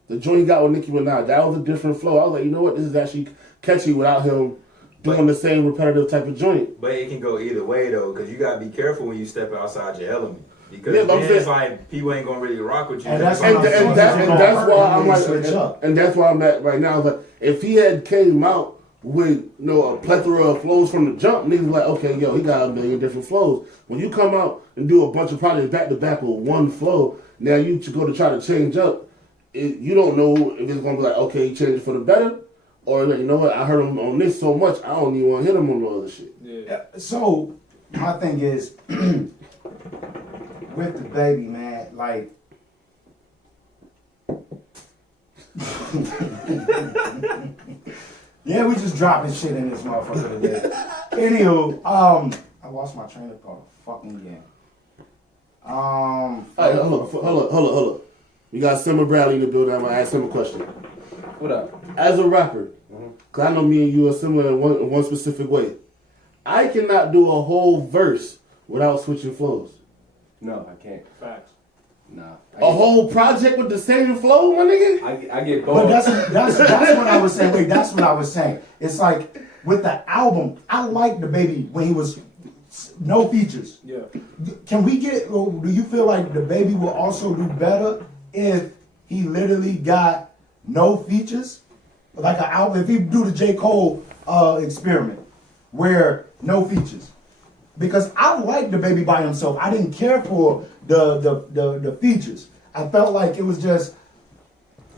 the joint he got with Nicki Minaj, that was a different flow. I was like, you know what, this is actually catchy without him doing the same repetitive type of joint. But it can go either way though, because you gotta be careful when you step outside your element. Because Yeah, but I'm then saying- it's like people ain't gonna really rock with you. And that's And, what I'm saying. and that's why I'm like, Switch up. and that's why I'm at right now. Like, if he had came out with a plethora of flows from the jump, niggas like, okay, yo, he got a million different flows. When you come out and do a bunch of projects back to back with one flow, now you go to try to change up. You don't know if it's gonna be like, okay, he changed it for the better, or like, you know what, I heard him on this so much, I don't even want to hit him on the other shit. Yeah. So my thing is with the baby, man, like yeah, we just dropping shit in this motherfucker today. Anywho, I lost my train of thought fucking again. Hey, hold up. We got Simmer Bradley in the building. I'm gonna ask him a question. What up? As a rapper, cause I know me and you are similar in one specific way. I cannot do a whole verse without switching flows. No, I can't. Facts. Nah. A whole project with the same flow, my nigga? I get But bored. that's what I was saying. Wait, that's what I was saying. It's like with the album, I like the baby when he was no features. Yeah. Can we get? Or do you feel like the baby will also do better if he literally got no features, like an album? If he do the J. Cole experiment, where no features, because I like the baby by himself. I didn't care for the features. I felt like it was just.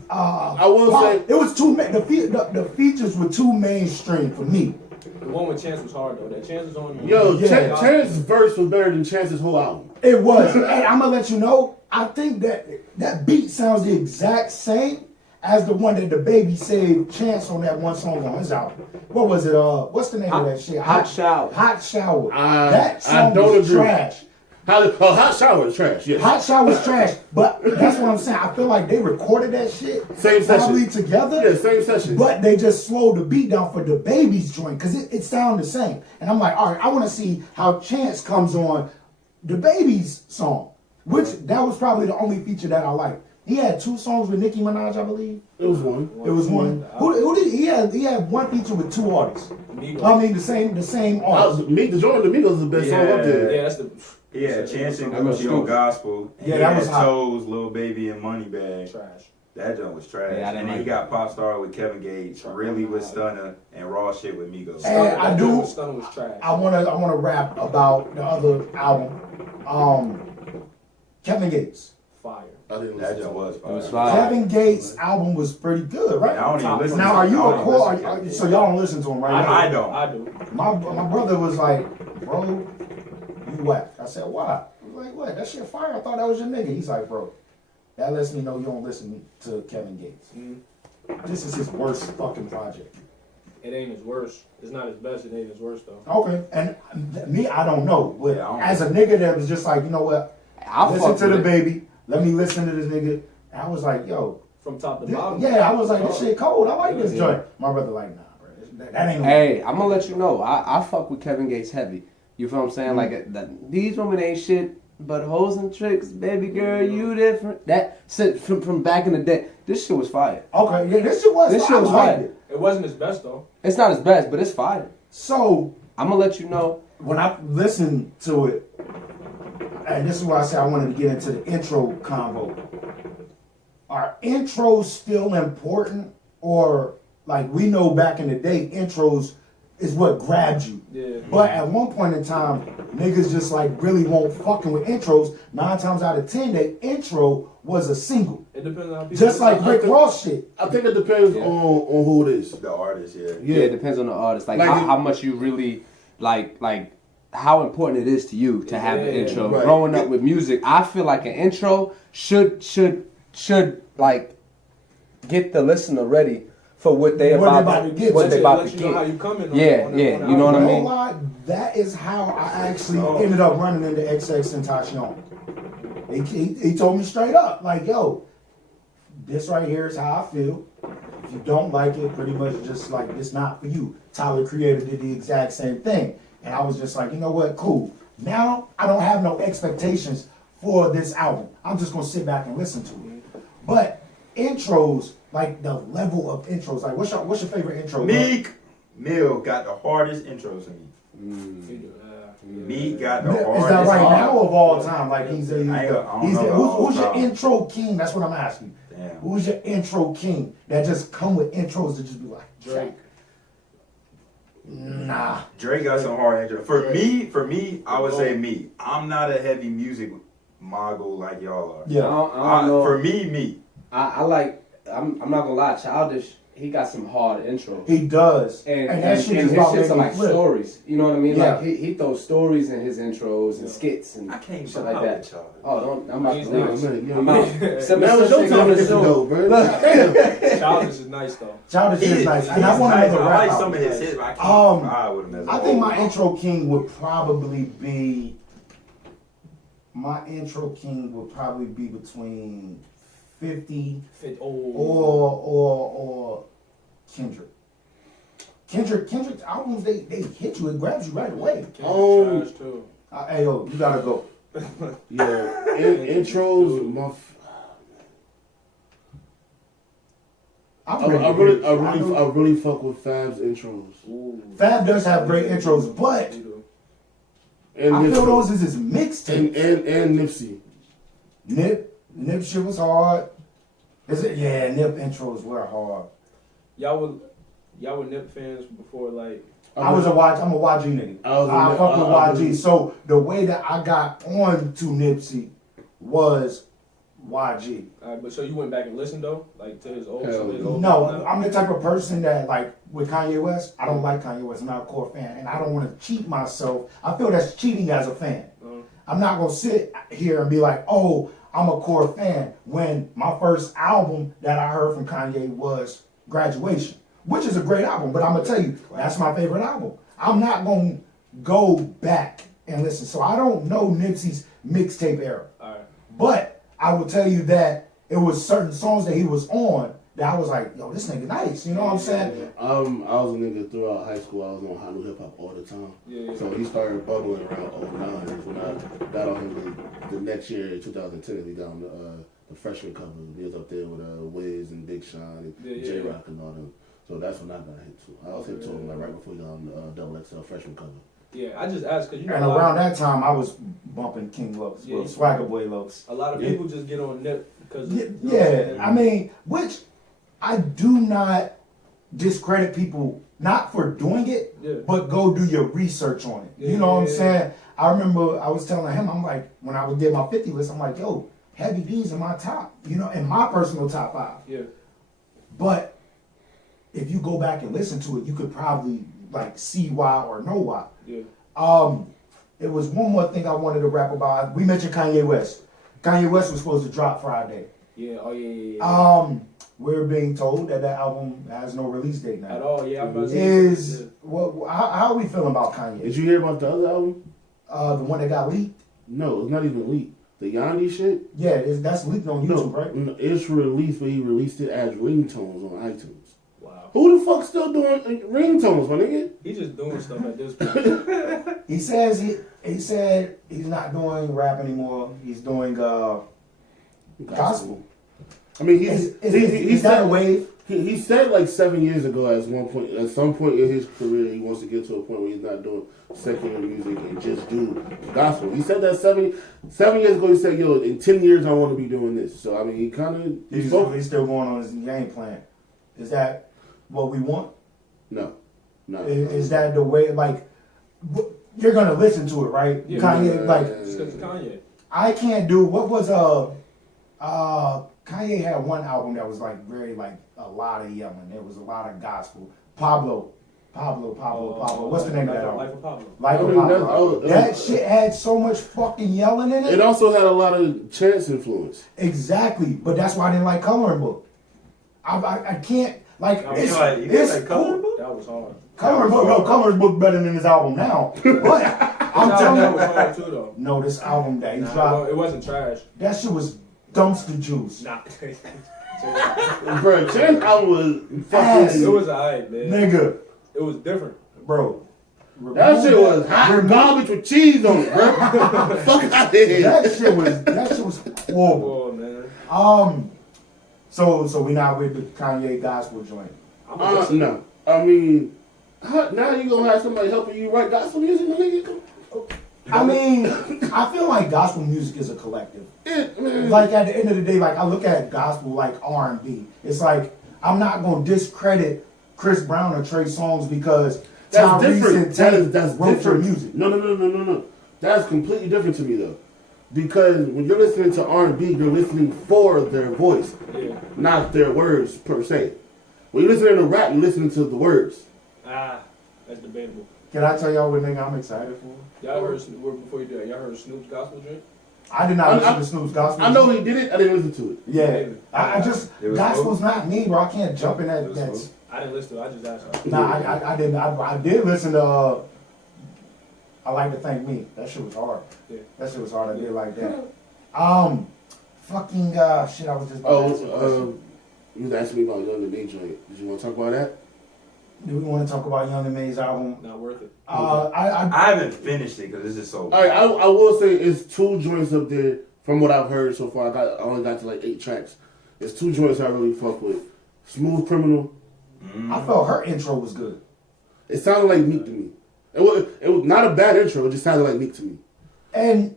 I will say it was too. The features were too mainstream for me. The one with Chance was hard though. That Chance was on. yo, Yeah. Chance's verse was better than Chance's whole album. It was. And I'm gonna let you know. I think that beat sounds the exact same as the one that the baby saved Chance on that one song on his album. What was it? What's the name of that shit? Hot Shower. Hot Shower. I That song don't was agree. trash. Hot Shower is trash. Yes. Hot Shower was trash. But that's what I'm saying. I feel like they recorded that shit Same probably session. together. Yeah, same session. But they just slowed the beat down for the baby's joint because it sounded the same. And I'm like, all right, I want to see how Chance comes on the baby's song, which that was probably the only feature that I liked. He had 2 songs with Nicki Minaj, I believe. It was one. It was one. Who did he had one feature with 2 artists. Migos. I mean the same artists. The Joint of the Migos is the best song up there. Yeah, that's the. Yeah, Chance and That was Gucci on stupid. gospel. And Yeah, he that had was hot. Toes, Lil Baby, and Moneybag. Trash. That joint was trash. Yeah, I didn't and then he like got Pop Star with Kevin Gates, really with Stunner, and Raw Shit with Migos. And I do- Stunner was trash. I wanna rap about the other album. Kevin Gates. Fire. I didn't That listen joint to was it. fire. was fire. Kevin Gates' album was pretty good, right? I don't even listen Now, to are it. you I a don't core? even listen to it. So y'all don't listen to him, right? I don't. I do. My brother was like, bro, you whack. I said, why? He was like, what? That shit fire. I thought that was your nigga. He's like, bro, that lets me know you don't listen to Kevin Gates. This is his worst fucking project. It ain't his worst. It's not his best. It ain't his worst though. Okay, and me, I don't know. But Yeah, I don't as a nigga that was just like, you know what? I Listen fuck to the with it. baby. Let me listen to this nigga. And I was like, yo, From top to bottom. yeah, I was like, this shit cold. I like this Yeah. joint. My brother like, nah, bro. That ain't. Hey, I'm gonna let you know. I fuck with Kevin Gates heavy. You feel what I'm saying? These women ain't shit but hoes and tricks. Baby girl, you different. That shit from back in the day. This shit was fire. Okay, yeah, this shit was. This shit was I liked fire. it. It wasn't his best though. It's not his best, but it's fire. So I'm gonna let you know. when I listened to it, and this is why I said I wanted to get into the intro convo. Are intros still important, or like we know back in the day, intros is what grabbed you. Yeah. But at one point in time, niggas just like really won't fucking with intros. 9 times out of 10, the intro was a single, It depends on how people. just like Rick Ross shit. I think it depends Yeah. on who it is. The artist, yeah. Yeah, it depends on the artist. Like, Like how much you really like how important it is to you to have an Yeah, intro. right. Growing up with music, I feel like an intro should like get the listener ready for what they What they about about to to get. what they Let about to you know how get. you coming. Yeah, yeah, you know what I mean? Lie, that is how I actually ended up running into XX Tentacion. He told me straight up, like, yo, this right here is how I feel. If you don't like it, pretty much just like, it's not for you. Tyler Creator did the exact same thing. And I was just like, you know what, cool. Now, I don't have no expectations for this album. I'm just going to sit back and listen to it. But intros, like the level of intros, like what's your favorite intro? Meek Mill got the hardest intros to me. Meek got the hardest. Is that right intro. now of all time? Like I don't know who's about your all time. intro king? That's what I'm asking. Damn. Who's your intro king that just come with intros to just be like Drake. Nah. Drake got some hard intros. For me, I would say me. I'm not a heavy music mogul like y'all are. Yeah. I don't know. For me. I like. I'm not gonna lie. Childish. He got some hard intros. He does. And that shit his just about shits made are me like flip. stories. You know what I mean? Yeah. Like he throws stories in his intros and skits and I can't shit like vibe that. with y'all. Oh, don't! I'm about to He's leave. nice. I'm out. Send me That was some your shit on time the to show. go, bro. Damn. Childish is nice though. Childish is nice. And I He's want nice. another I rap like album. some of his hits, but I can't vibe with him as a I think whole. my intro king would probably be between 50 or Kendrick. Kendrick's albums, they hit you, it grabs you right away. Oh. Trash too. Hey yo, you gotta go. Yeah, intros. I'm I ready to hear it. I really fuck with Fab's intros. Fab does have great intros, but And I feel Nipsey. those is his mixtapes. And Nipsey. Nip shit was hard. Is it? Yeah, Nip intros were hard. Y'all were Nip fans before like I'm a YG nigga. I fuck with YG. So the way that I got on to Nipsey was YG. but so you went back and listened though? Like to his old Hell some of his old No, stuff? I'm the type of person that, like, with Kanye West, I don't like Kanye West. I'm not a core fan. And I don't want to cheat myself. I feel that's cheating as a fan. I'm not going to sit here and be like, oh, I'm a core fan, when my first album that I heard from Kanye was Graduation, which is a great album. But I'm going to tell you, that's my favorite album. I'm not going to go back and listen. So I don't know Nipsey's mixtape era. All right. But I will tell you that it was certain songs that he was on that I was like, yo, this nigga nice. You know what I'm saying? I was a nigga throughout high school. I was on hot new hip hop all the time. Yeah. So he started bubbling around 09. When I got on him the next year, in 2010, he got on the freshman cover. He was up there with Wiz and Big Sean and J Rock and all them. So that's when I got hit too. I was hit to him like right before he got on the double XL freshman cover. Yeah, I just asked because you know And around that time, I was bumping King Los, Yeah. Swagger Boy Los. a lot of people just get on Nip because Yeah, I mean, which I do not discredit people, not for doing it, Yeah. but go do your research on it. Yeah, You know what I'm yeah, saying? I remember I was telling him, I'm like, when I would get my 50 list, I'm like, yo, Heavy D's in my top, in my personal top 5. Yeah. But if you go back and listen to it, you could probably like see why or know why. Yeah. It was one more thing I wanted to rap about. We mentioned Kanye West. Kanye West was supposed to drop Friday. Yeah. Oh yeah. We're being told that album has no release date now. At all? Yeah. I'm about to say, Is yeah. how are we feeling about Kanye? Did you hear about the other album? The one that got leaked? No, it's not even leaked. The Yanni shit? Yeah, that's leaked on YouTube, right? No, it's released, but he released it as ringtones on iTunes. Wow. Who the fuck still doing ringtones, my nigga? He's just doing stuff at this point. He says he said he's not doing rap anymore. He's doing gospel. I mean, Is that a wave? He said like 7 years ago at some point in his career, he wants to get to a point where he's not doing secular music and just do gospel. He said that 7 years ago. He said, yo, in 10 years, I want to be doing this. So, I mean, he kind of... He's still going on his game plan. Is that what we want? No. Is that the way, like, you're going to listen to it, right? Yeah, Kanye, like... Just 'cause it's Kanye. I can't do, what was, Kanye had one album that was like very like a lot of yelling. There was a lot of gospel. Pablo. What's the name of that album? Life of Pablo. Life of Pablo. That shit had so much fucking yelling in it. It also had a lot of Chance influence. Exactly, but that's why I didn't like Coloring Book. I can't Like No, it's, like, you it's like Coloring cool. Book? That was hard. Color's Book better than his album now. But I'm that telling was you, hard too though. no, this album that he Nah, dropped, it wasn't trash. that shit was dumpster juice. Nah. Bro, Chance album was It fucking. was alright, man. Nigga, It was different. bro. That shit was hot garbage with cheese on it, bro. Fuck out of here. That shit was horrible. Oh man. So we not with the Kanye gospel joint. I'm gonna listen. No. I mean, now you gonna have somebody helping you write gospel music, nigga? I mean, I feel like gospel music is a collective. Man. Like at the end of the day, like I look at gospel like R&B. It's like I'm not gonna discredit Chris Brown or Trey Songz because That's Tyrese different. and Tate That's wrote different. your music. No. That's completely different to me though, because when you're listening to R&B, you're listening for their voice, Yeah. not their words per se. When you're listening to rap, you're listening to the words. That's debatable. Can I tell y'all what nigga I'm excited for? Y'all heard before you do that. Y'all heard Snoop's gospel drink? I did not listen to Snoop's gospel. I know he did it. I didn't listen to it. Yeah, I just It was gospel's not me, bro. I can't jump in that. It was That's smooth. I didn't listen to it. I just asked her. nah. I didn't. I did listen to. I like to thank me. That shit was hard. Yeah. That shit was hard. I did like that. Fucking shit. I was just. About to ask you a question. You was asking me about Young and May joint. Did you want to talk about that? Do we want to talk about Young and May's album? Not worth it. I I haven't finished it because it's just so. All right, I will say it's 2 joints up there from what I've heard so far. I only got to like 8 tracks. It's 2 joints I really fuck with. Smooth Criminal. I felt her intro was good. It sounded like Meek to me. It was not a bad intro. It just sounded like Meek to me. And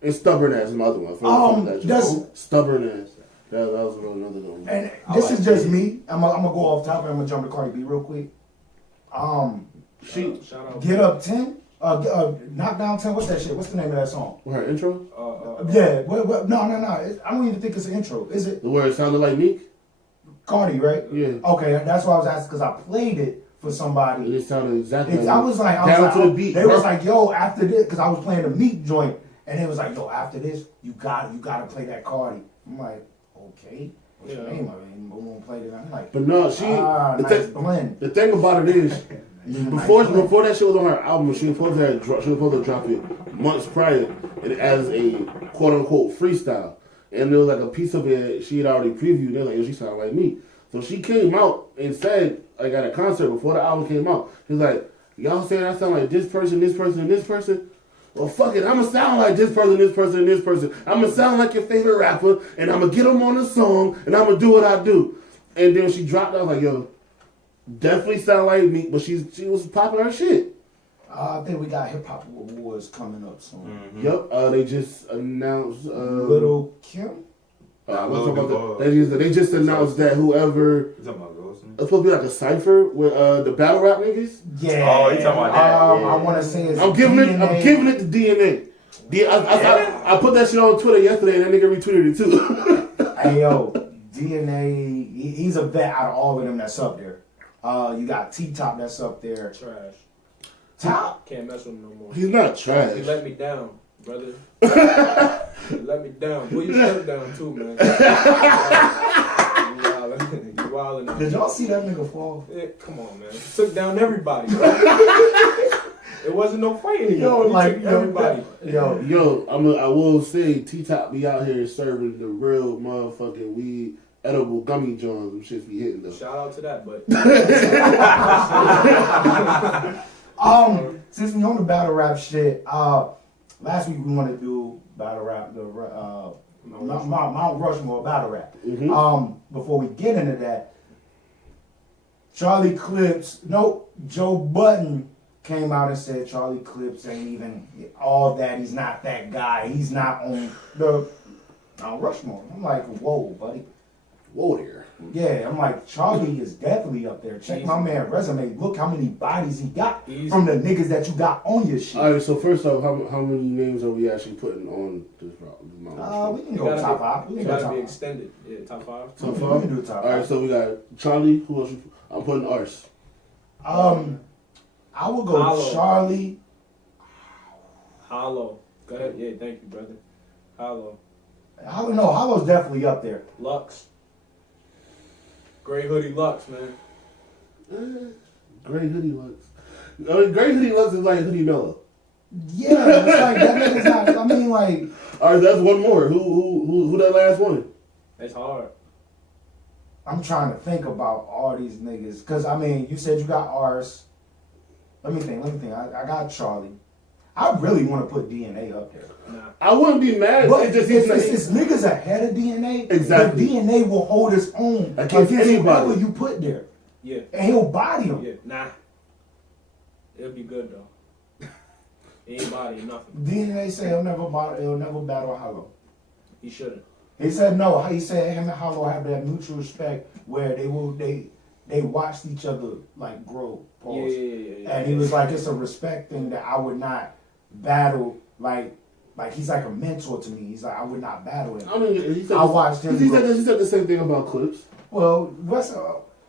And Stubborn Ass is my other one. I fuck with that that's- joint. Stubborn Ass. That was another one. and I this like is just that. me. I'm gonna go off topic. I'm gonna jump to Cardi B real quick. She, Shout out. Get Up 10. Knock Down 10. What's that shit? What's the name of that song? her intro, Yeah. No. I don't even think it's an intro. Is it? the word sounded like Meek. Cardi, right? Yeah. Okay, that's why I was asking because I played it for somebody. It sounded exactly. I was like, down to the beat. They was like, yo, after this, because I was playing the Meek joint, and it was like, yo, after this, you got to play that Cardi. I'm like, okay, what's your Yeah. name? I mean, we won't play it. I'm like, But no, she. the, nice thi- blend. the thing about it is, before that shit was on her album, she was supposed to drop it months prior, and as a quote unquote freestyle. And there was like a piece of it she had already previewed. They're like, yo, she sounded like me. So she came out and said, like at a concert before the album came out, she's like, y'all saying I sound like this person, this person, and this person? Well, fuck it, I'ma sound like this person, this person, and this person. I'ma sound like your favorite rapper, and I'ma get them on the song, and I'ma do what I do. And then she dropped out like, yo, definitely sound like me, but she was popping her shit. I think we got Hip Hop Awards coming up soon. Yep, they just announced. Little Kim? what's about that? They just announced that whoever You talking about Ghost? it's supposed to be like a cipher with the battle rap niggas. Yeah. Oh, you talking about that? I want to say it's I'm giving DNA. it to DNA. I put that shit on Twitter yesterday and that nigga retweeted it too. Hey yo, DNA. He's a vet out of all of them that's up there. You got T Top that's up there. Trash. Top. Can't mess with him no more. He's not He trash. let me down, brother. He let me down. Pull your shirt down too, man. You wildin'. Did y'all see that nigga fall? Yeah, come on, man. Took down everybody, bro. It wasn't no fight anymore. Yo, He like took everybody. Yo, I will say T Top be out here serving the real motherfucking weed, edible gummy joints. Them shits be hitting though. Shout out to that, but since we on the battle rap shit, last week we wanted to do battle rap, the Mount Rushmore battle rap. Before we get into that, Joe Budden came out and said Charlie Clips ain't even all that. He's not that guy. He's not on the Mount Rushmore. I'm like, whoa, buddy. Whoa there. Yeah, I'm like, Charlie is definitely up there. Check my man resume. Look how many bodies he got Easy. from the niggas that you got on your shit. Alright, so first off, how many names are we actually putting on this Mount We can You go gotta top be- five. We you can go gotta top be five. extended. Yeah, top 5. Top We five? can do top Alright, five. so we got Charlie. Who else? I'm putting Ars. I will go Hollow. Charlie. Hollow. Go ahead. Yeah, thank you, brother. Hollow. Hollow's definitely up there. Lux. Gray Hoodie Lux, man. Gray Hoodie Lux. I mean, Gray Hoodie Lux is like Hoodie Mellow. Yeah, it's like that nigga's not. I mean, like. All right, that's one more. Who that last one? It's hard. I'm trying to think about all these niggas. Because, I mean, you said you got Ars. Let me think. I got Charlie. I really want to put DNA up there. Nah. I wouldn't be mad. But It just it's niggas ahead of DNA. Exactly. The DNA will hold its own Against anybody. whoever you put there. Yeah. And he'll body him. Yeah. Nah. It'll be good though. Anybody, nothing. DNA say he'll never battle Hollow. He shouldn't. He said no. He said him and Hollow have that mutual respect where they watched each other like grow. Pause. Yeah. And he was like, it's a respect thing that I would not battle like he's like a mentor to me. He's like, I would not battle him. I mean, he said I watched him. He said the same thing about Clips. Well,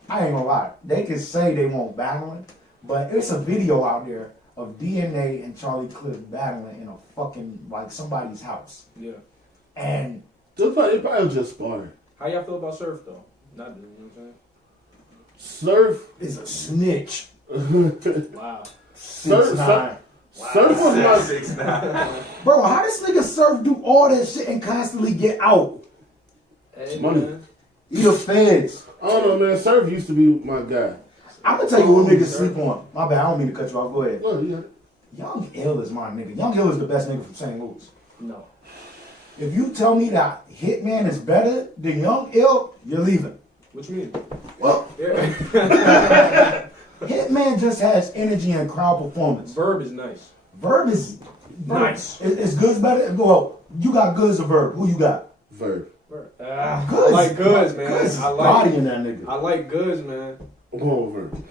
I ain't gonna lie. They can say they won't battle him, but it's a video out there of DNA and Charlie Cliff battling in a fucking like somebody's house. Yeah. And They probably just sparring. How y'all feel about Surf though? Not you know what I'm Surf. is a snitch. saying? Wow. Surf was not 6'9". Bro, how does nigga Surf do all that shit and constantly get out? Hey, money. man. He the feds. I don't know, man. Surf used to be my guy. I'm gonna tell you what niggas sleep on. My bad, I don't mean to cut you off. Go ahead. Well, yeah. Young Ill is my nigga. Young Ill is the best nigga from St. Louis. No. If you tell me that Hitman is better than Young Ill, you're leaving. What you mean? Well, Yeah. Hitman just has energy and crowd performance. Verb is nice. Verb is Nice. Is Goods better? Well, you got Goods or Verb? Who you got? Verb. Verb. Goods. I like goods, man. Goods is I like bodying that nigga. I like goods, man. I'm going with Verb.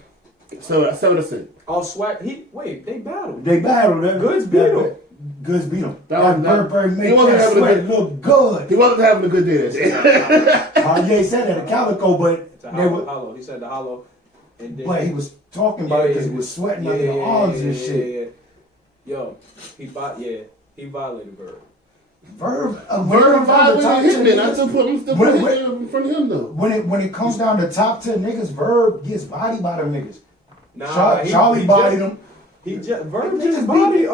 7-6. Oh, swag. Wait, they battled. They battled. Goods beat him. Goods beat him. That That was- Verb he made wasn't that having a sweat good- look good. He wasn't having a good day that day. Kanye said that a Calico, but To they were, hollow. He said the hollow. And then, but he was talking about it because he was sweating under the arms and shit. Yeah. Yo, he violated Verb. Verb Verb violated Hitman. I niggas. still put him When- in front of him though. When it comes down to top 10 niggas, Verb gets bodied by them niggas. Nah, Charlie bodied him. He just Verb Niggas just body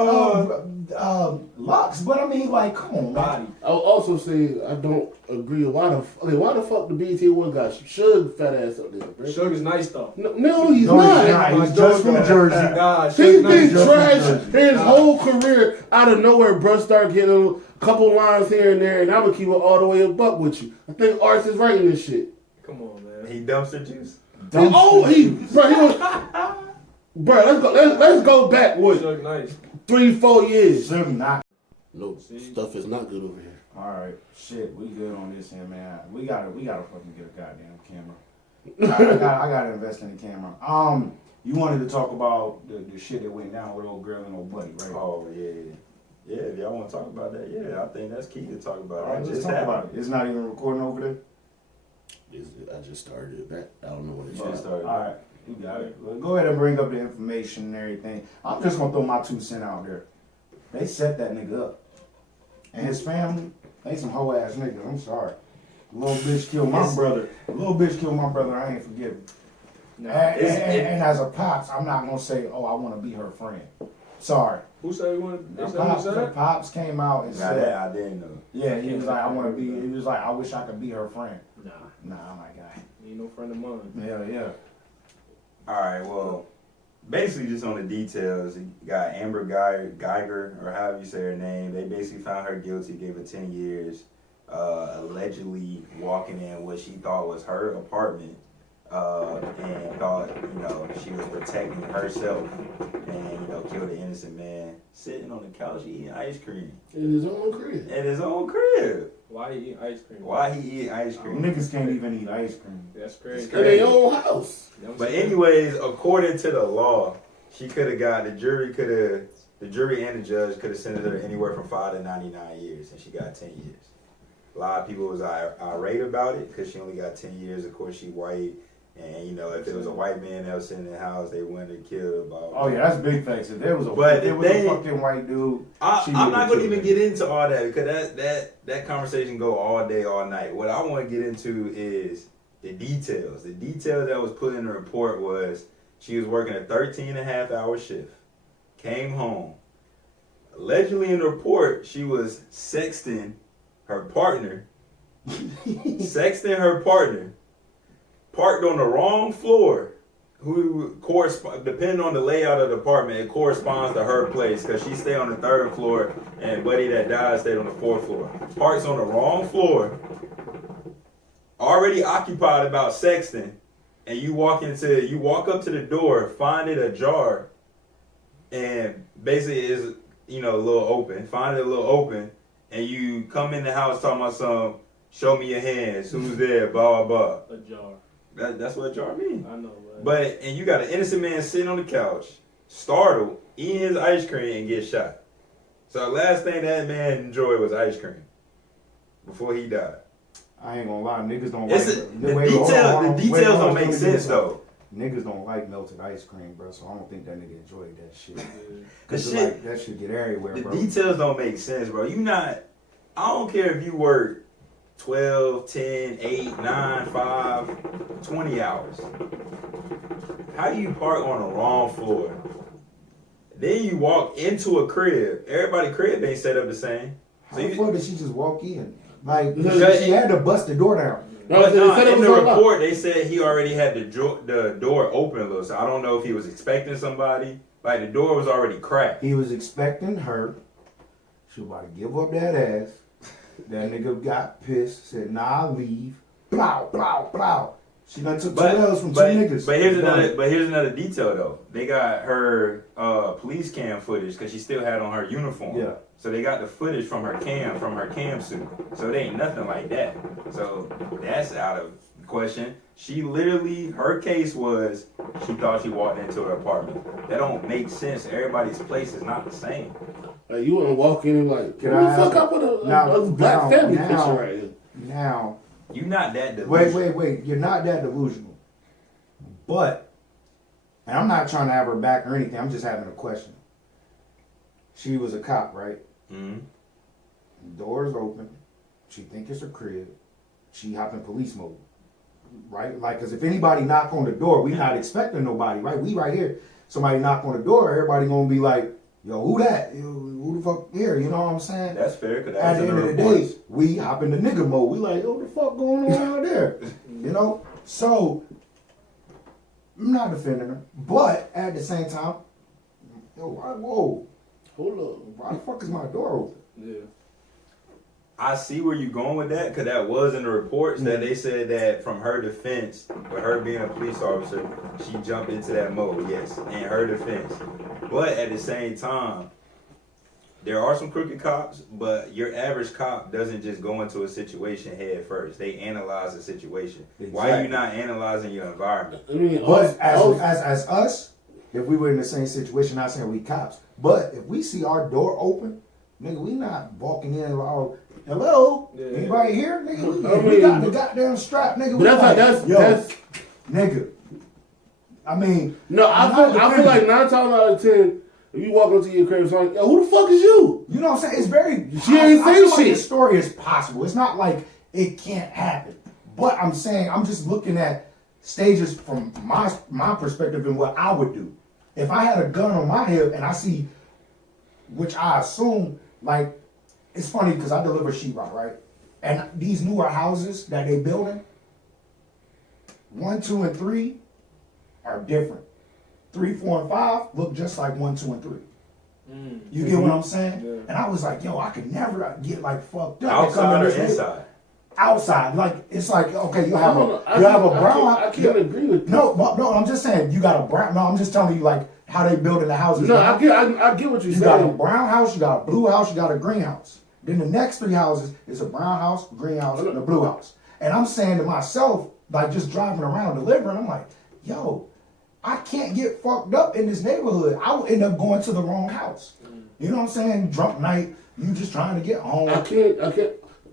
Lux, but I mean, like, come on, man. body. I'll also say I don't agree. Why the fuck the BT one got Suge fat ass up there, bro? Sugar's nice though. No, he's No, not. he's not. He's just from Jersey. Nah, He's Suge's been nice. trash Jersey. his whole career. Out of nowhere, bruh, start getting a couple lines here and there, and I'm gonna keep it all the way a buck with you. I think Arts is writing this shit. Come on, man. He dumpster juice. Let's go back with Suge nice. 3-4 years. Sim not. No, See? stuff is not good over here. All right, shit, we good on this here, man. We gotta fucking get a goddamn camera. I gotta invest in the camera. You wanted to talk about the shit that went down with old girl and old buddy, right? Oh yeah. If y'all want to talk about that, yeah, I think that's key to talk about. All right, let's talk about it. It's not even recording over there. I just started it back. I don't know what it You is. started. All right, you got it. Well, go ahead and bring up the information and everything. I'm just gonna throw my 2 cents out there. They set that nigga up, and his family. They some hoe ass niggas. I'm sorry. Little bitch killed my brother. Little bitch killed my brother. I ain't forgiving. Nah. And as a pops, I'm not gonna say, oh, I want to be her friend. Sorry. Who said he wanted? They The said who pops, said the that? pops came out and Now said, that I didn't know. yeah, he was like, I want to be. He was like, I wish I could be her friend. Nah, Nah, my guy. he ain't no friend of mine. Yeah. All right, well, basically just on the details, you got Amber Geiger, or however you say her name. They basically found her guilty, gave her 10 years, allegedly walking in what she thought was her apartment, and thought, she was protecting herself, and, killed an innocent man sitting on the couch eating ice cream. In his own crib. In his own crib. Why he eat ice cream? Why he eat ice cream? Niggas can't even eat ice cream. That's crazy. It's In their own house. But anyways, according to the law, she could have got the jury and the judge could have sentenced her anywhere from 5 to 99 years, and she got 10 years. A lot of people was irate about it because she only got 10 years. Of course, she white, and if it was a white man that was sitting in the house, they wouldn't have killed about. Oh yeah, that's big facts. If there was a fucking white dude, I'm not going to even get into all that because that conversation go all day, all night. What I want to get into is The details that was put in the report was she was working a 13.5-hour shift, came home. Allegedly in the report, she was sexting her partner, parked on the wrong floor, who depending on the layout of the apartment, it corresponds to her place because she stayed on the 3rd floor and buddy that died stayed on the 4th floor. Parks on the wrong floor, already occupied about sexting, and you walk up to the door, find it ajar, and basically is a little open. Find it a little open, and you come in the house talking about some, show me your hands, who's there, blah blah blah. A jar. That's what jar means. I know, And you got an innocent man sitting on the couch, startled, eating his ice cream, and get shot. So the last thing that man enjoyed was ice cream before he died. I ain't gonna lie, niggas don't The details don't make sense though. Niggas don't like melted ice cream, bro. So I don't think that nigga enjoyed that shit. The Cause shit, that shit get everywhere, the bro. details don't make sense, bro. I don't care if you work 12, 10, 8, 9, 5, 20 hours. How do you park on the wrong floor? Then you walk into a crib. Everybody's crib ain't set up the same. How the fuck did she just walk in? Like, Because she had to bust the door down. But in the report, they said he already had the door open a little. So I don't know if he was expecting somebody. Like, the door was already cracked. He was expecting her. She was about to give up that ass. That nigga got pissed, said, nah, I'll leave. Plow, plow, plow. She done took 2 L's from 2 niggas. But here's another detail though. They got her police cam footage because she still had on her uniform. Yeah. So they got the footage from her cam suit. So it ain't nothing like that. So that's out of question. She literally, her case was she thought she walked into her apartment. That don't make sense. Everybody's place is not the same. Like, you wouldn't walk in and like, Can who I the fuck ask- up with a now- black now- family now- picture right here? Now, You not that delusional. wait. You're not that delusional. But, and I'm not trying to have her back or anything. I'm just having a question. She was a cop, right? Mm-hmm. Doors open. She think it's her crib. She hop in police mode, right? Like, cause if anybody knock on the door, we not expecting nobody, right? We right here. Somebody knock on the door, everybody gonna be like, yo, who that? Yo, who the fuck here? You know what I'm saying? That's fair because At that's the in end the of the reports. day, we hop in the nigga mode. We like, yo, what the fuck going on out there? You know? So, I'm not defending her. But, at the same time, yo, whoa, Hold up. why the fuck is my door open? Yeah. I see where you're going with that because that was in the reports that they said that from her defense, with her being a police officer, she jumped into that mode, yes, in her defense. But at the same time, there are some crooked cops, but your average cop doesn't just go into a situation head first. They analyze the situation. Why are you not analyzing your environment? I mean, But as us, if we were in the same situation, not saying we cops, but if we see our door open, nigga, we not walking in like, hello, Yeah. anybody here, nigga? I We mean, got the goddamn strap, nigga. but We that's like, that's yo, that's nigga. I mean, no. I feel like 9 times out of 10, if you walk into your crib, it's like, yo, who the fuck is you? you know what I'm saying? It's very. She ain't I say feel like shit. the story is possible. It's not like it can't happen. But I'm saying I'm just looking at stages from my perspective and what I would do. If I had a gun on my hip and I see, which I assume, like, it's funny because I deliver sheetrock, right? And these newer houses that they building, 1, 2, and 3 are different. 3, 4, and 5 look just like 1, 2, and 3. You get what I'm saying? Yeah. And I was like, yo, I could never get like fucked up. and come Outside in or this inside? Outside, like it's like okay, you have a I brown. can't agree with No, I'm just saying you got a brown. No, I'm just telling you like how they building the houses. No, now. I get what you're You got a saying. brown house, you got a blue house, you got a green house. Then the next 3 houses is a brown house, green house, and a blue house. And I'm saying to myself, like just driving around delivering, I'm like, yo, I can't get fucked up in this neighborhood. I will end up going to the wrong house. You know what I'm saying? Drunk night, you just trying to get home. I can't.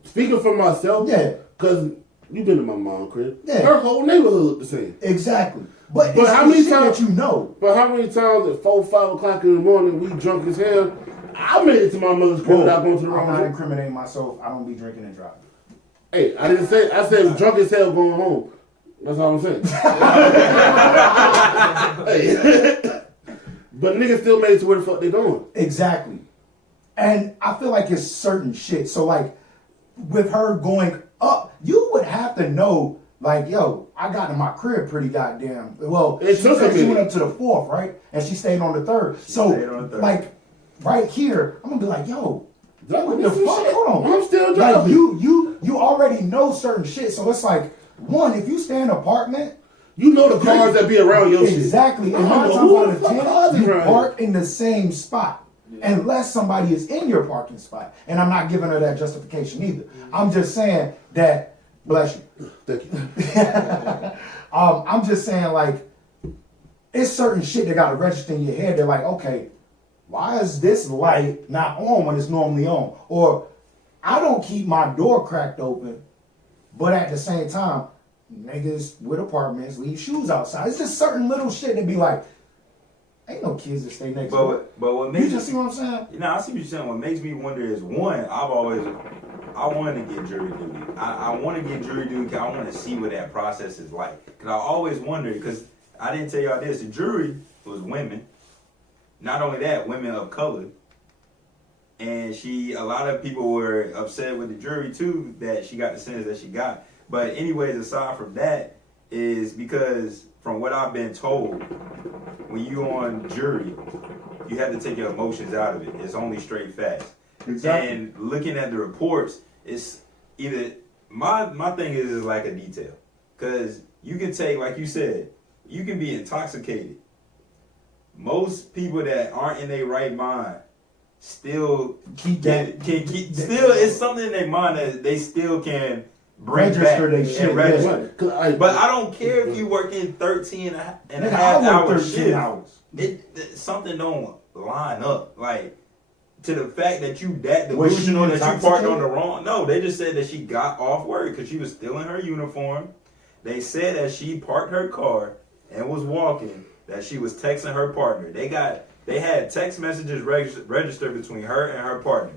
Speaking for myself, Yeah. because you've been to my mom's crib. Yeah. Her whole neighborhood look the same. Exactly. But But it's how the many shit times- that you know? But how many times at 4, 5 o'clock in the morning we drunk as hell? I made it to my mother's crib without going to the I'm wrong not room. incriminating myself. I don't be drinking and driving. Hey, I didn't say. I said drunk as hell going home. That's all I'm saying. Hey. But niggas still made it to where the fuck they going. Exactly. And I feel like it's certain shit. So like with her going up, you would have to know, like, yo, I got in my crib pretty goddamn well. It She took said a she minute. went up to the 4th, right? And she stayed on the 3rd. So stayed on the 3rd. like right here, I'm gonna be like, yo, Did I what miss the some fuck? shit? Hold on. I'm still Like driving. you already know certain shit. So it's like, one, if you stay in an apartment, You know the cars that be around your shit. exactly. And I 9 don't know times who out the of fuck cars 10, you around park in the same spot. Unless somebody is in your parking spot. And I'm not giving her that justification either. I'm just saying that, bless you. Thank you. I'm just saying, like, it's certain shit that gotta register in your head. They're like, okay, why is this light not on when it's normally on? Or I don't keep my door cracked open, but at the same time, niggas with apartments leave shoes outside. It's just certain little shit that be like, ain't no kids that stay next door. But what You makes just see what I'm saying? You know, I see what you're saying. What makes me wonder is, one, I wanted to get jury duty. I want to get jury duty because I want to see what that process is like. Because I always wondered, because I didn't tell y'all this, the jury was women. Not only that, women of color. And a lot of people were upset with the jury too, that she got the sentence that she got. But anyways, aside from that, is because from what I've been told, when you on jury, you have to take your emotions out of it. It's only straight facts. Exactly. And looking at the reports, it's either my thing is like a detail, because you can take, like you said, you can be intoxicated. Most people that aren't in their right mind still Keep can keep still. It's something in their mind that they still can bring Register back they and shit, register. Right. 'Cause I- But I don't care if you work in 13 and a Nigga, half I hour work 13 shift. hours. Something don't line up. Like, to the fact that you that Was she delusional that you parked on intoxicated? the wrong. No, they just said that she got off work because she was still in her uniform. They said that she parked her car and was walking, that she was texting her partner. They had text messages registered between her and her partner.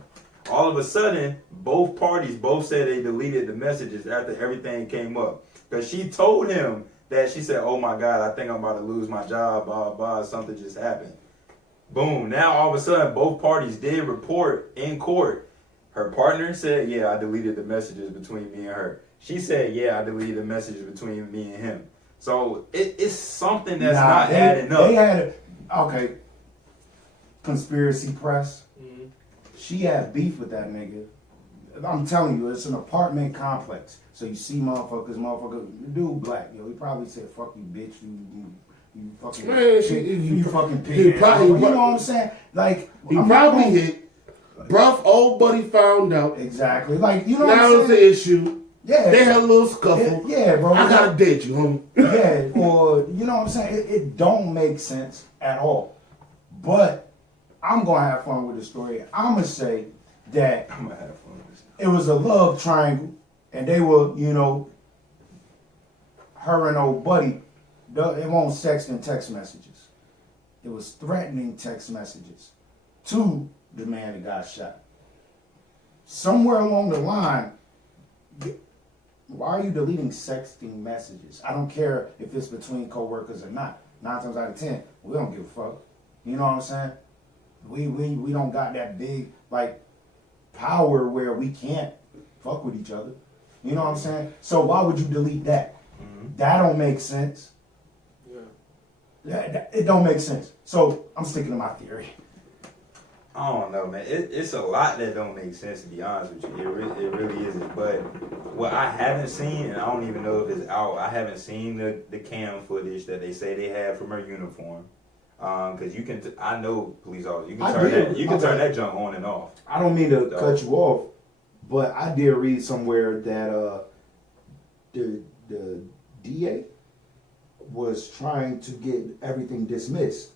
All of a sudden, both parties said they deleted the messages after everything came up. Because she told him that she said, oh my God, I think I'm about to lose my job, blah, blah, something just happened. Boom. Now, all of a sudden, both parties did report in court. Her partner said, yeah, I deleted the messages between me and her. She said, yeah, I deleted the messages between me and him. So, it's something that's not adding up. They had, okay, conspiracy press. Mhm. She had beef with that nigga. I'm telling you, it's an apartment complex. So you see motherfucker, dude black, yo, he probably said, fuck you, bitch, you fucking, Man, you fucking he pig. probably- You know what I'm saying? Like, He I'm probably not gonna- hit. Bruff, old buddy found out. Exactly. Like, you know Now what it's I'm the saying? issue. Yeah. They had a little scuffle. Yeah, bro. I gotta date you, homie. Yeah, or you know what I'm saying? It don't make sense at all. But I'm gonna have fun with the story. I'm gonna say that I'm going to have fun with this. it was a love triangle, and they were, you know, her and old buddy. It won't sex and text messages. It was threatening text messages to the man that got shot. Somewhere along the line, why are you deleting sexting messages? I don't care if it's between coworkers or not. 9 times out of 10, we don't give a fuck. You know what I'm saying? We don't got that big like power where we can't fuck with each other. You know what I'm saying? So why would you delete that? That don't make sense. Yeah. It don't make sense. So I'm sticking to my theory. I don't know, man. It's a lot that don't make sense, to be honest with you. It really isn't. But what I haven't seen, and I don't even know if it's out, I haven't seen the cam footage that they say they had from her uniform. Because you can, I know police officers, you can turn that junk on and off. I don't mean to cut you off, but I did read somewhere that the DA was trying to get everything dismissed.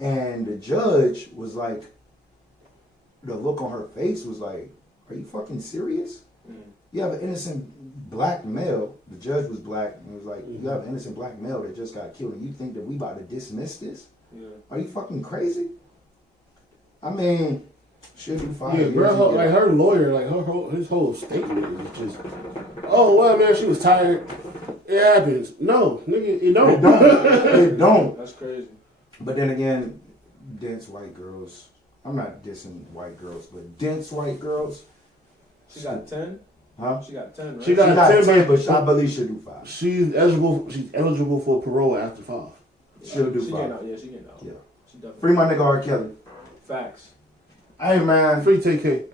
And the judge was like, the look on her face was like, are you fucking serious? You have an innocent black male, the judge was black, and was like, you have an innocent black male that just got killed, and you think that we about to dismiss this? Yeah. Are you fucking crazy? I mean, should you find Yeah, bro, like her lawyer, like his whole statement is just, oh well, man, she was tired. It happens. No, nigga, it don't. It don't. It don't. That's crazy. But then again, dense white girls. I'm not dissing white girls, but dense white girls. She got 10. Huh? She got 10, right? She She got 10, 10, but I believe she'll do 5. She's eligible for parole after 5. She'll do She 5. getting out. Yeah, she getting out. Yeah. She definitely. Free my nigga R. Kelly. Facts. Hey man. Free TK.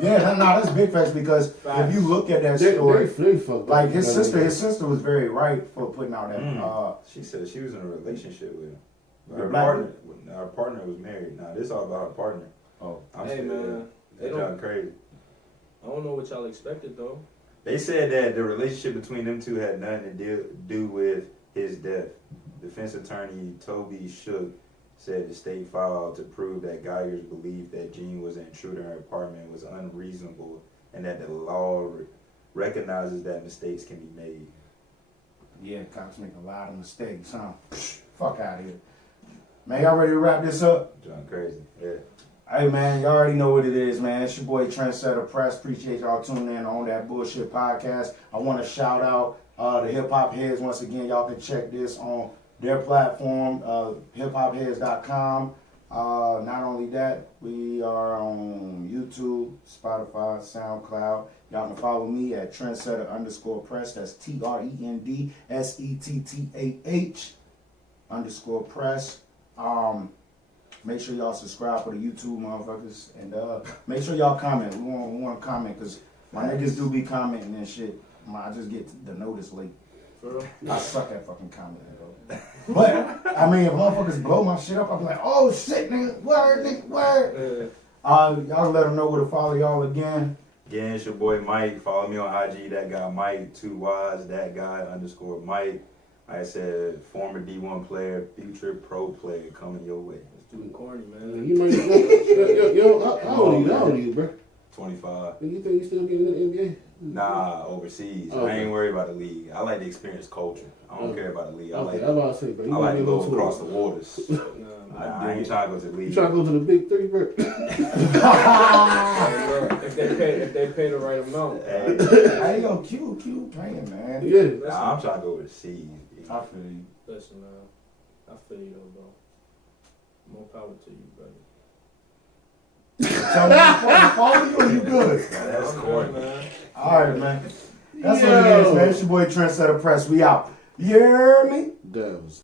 Yeah, that's big facts because Facts. if you look at that They story, fucked like up. his sister was very right for putting out that. She said she was in a relationship with him. The Her black partner was married. Nah, this all about her partner. Oh, I'm Hey, still man. They That's don't- crazy. I don't know what y'all expected though. They said that the relationship between them two had nothing to do with his death. Defense attorney Toby Shook said the state filed to prove that Geiger's belief that Jean was an intruder in her apartment was unreasonable and that the law recognizes that mistakes can be made. yeah, cops make a lot of mistakes, huh? Fuck out of here, man. Y'all ready to wrap this up? John crazy. Yeah. Hey man, y'all already know what it is, man. It's your boy Trendsetter Press. Appreciate y'all tuning in on that bullshit podcast. I want to shout out the hip hop heads once again. Y'all can check this on their platform, hiphopheads.com. Not only that, we are on YouTube, Spotify, SoundCloud. Y'all can follow me at Trendsetter_Press. That's TRENDSETTAH_Press. Make sure y'all subscribe for the YouTube motherfuckers, and make sure y'all comment. We want to comment because my niggas do be commenting and shit. I just get the notice late. For real? I suck at fucking commenting though. But I mean, if motherfuckers blow my shit up, I'll be like, oh shit, nigga, word, nigga, word. Y'all let them know where to follow y'all again. Again, it's your boy Mike. Follow me on IG, that guy Mike, 2 Ys, that guy _ Mike. Like I said, former D1 player, future pro player coming your way. It's too corny, man. You might how old are you, bro? 25. You think you still getting in the NBA? Nah, overseas. Okay. I ain't worried about the league. I like to experience culture. I don't care about the league. I Okay, like I'm about to say, bro. I like to go across the waters. Nah, Nah, I ain't trying to go to the You league. trying to go to the big 3, bro? Hey, bro, if they pay the right amount. Hey, Hey, yo, Q playing, man. Yeah. nah, I'm trying to go overseas. I feel you. Listen, man. I feel you though, bro. More power to you, brother. Tell me, follow you or you good? Nah, that's I'm corny. good, man. All right, man. That's what it is, man. It's your boy Trendsetter Press. We out. You hear me? Devils.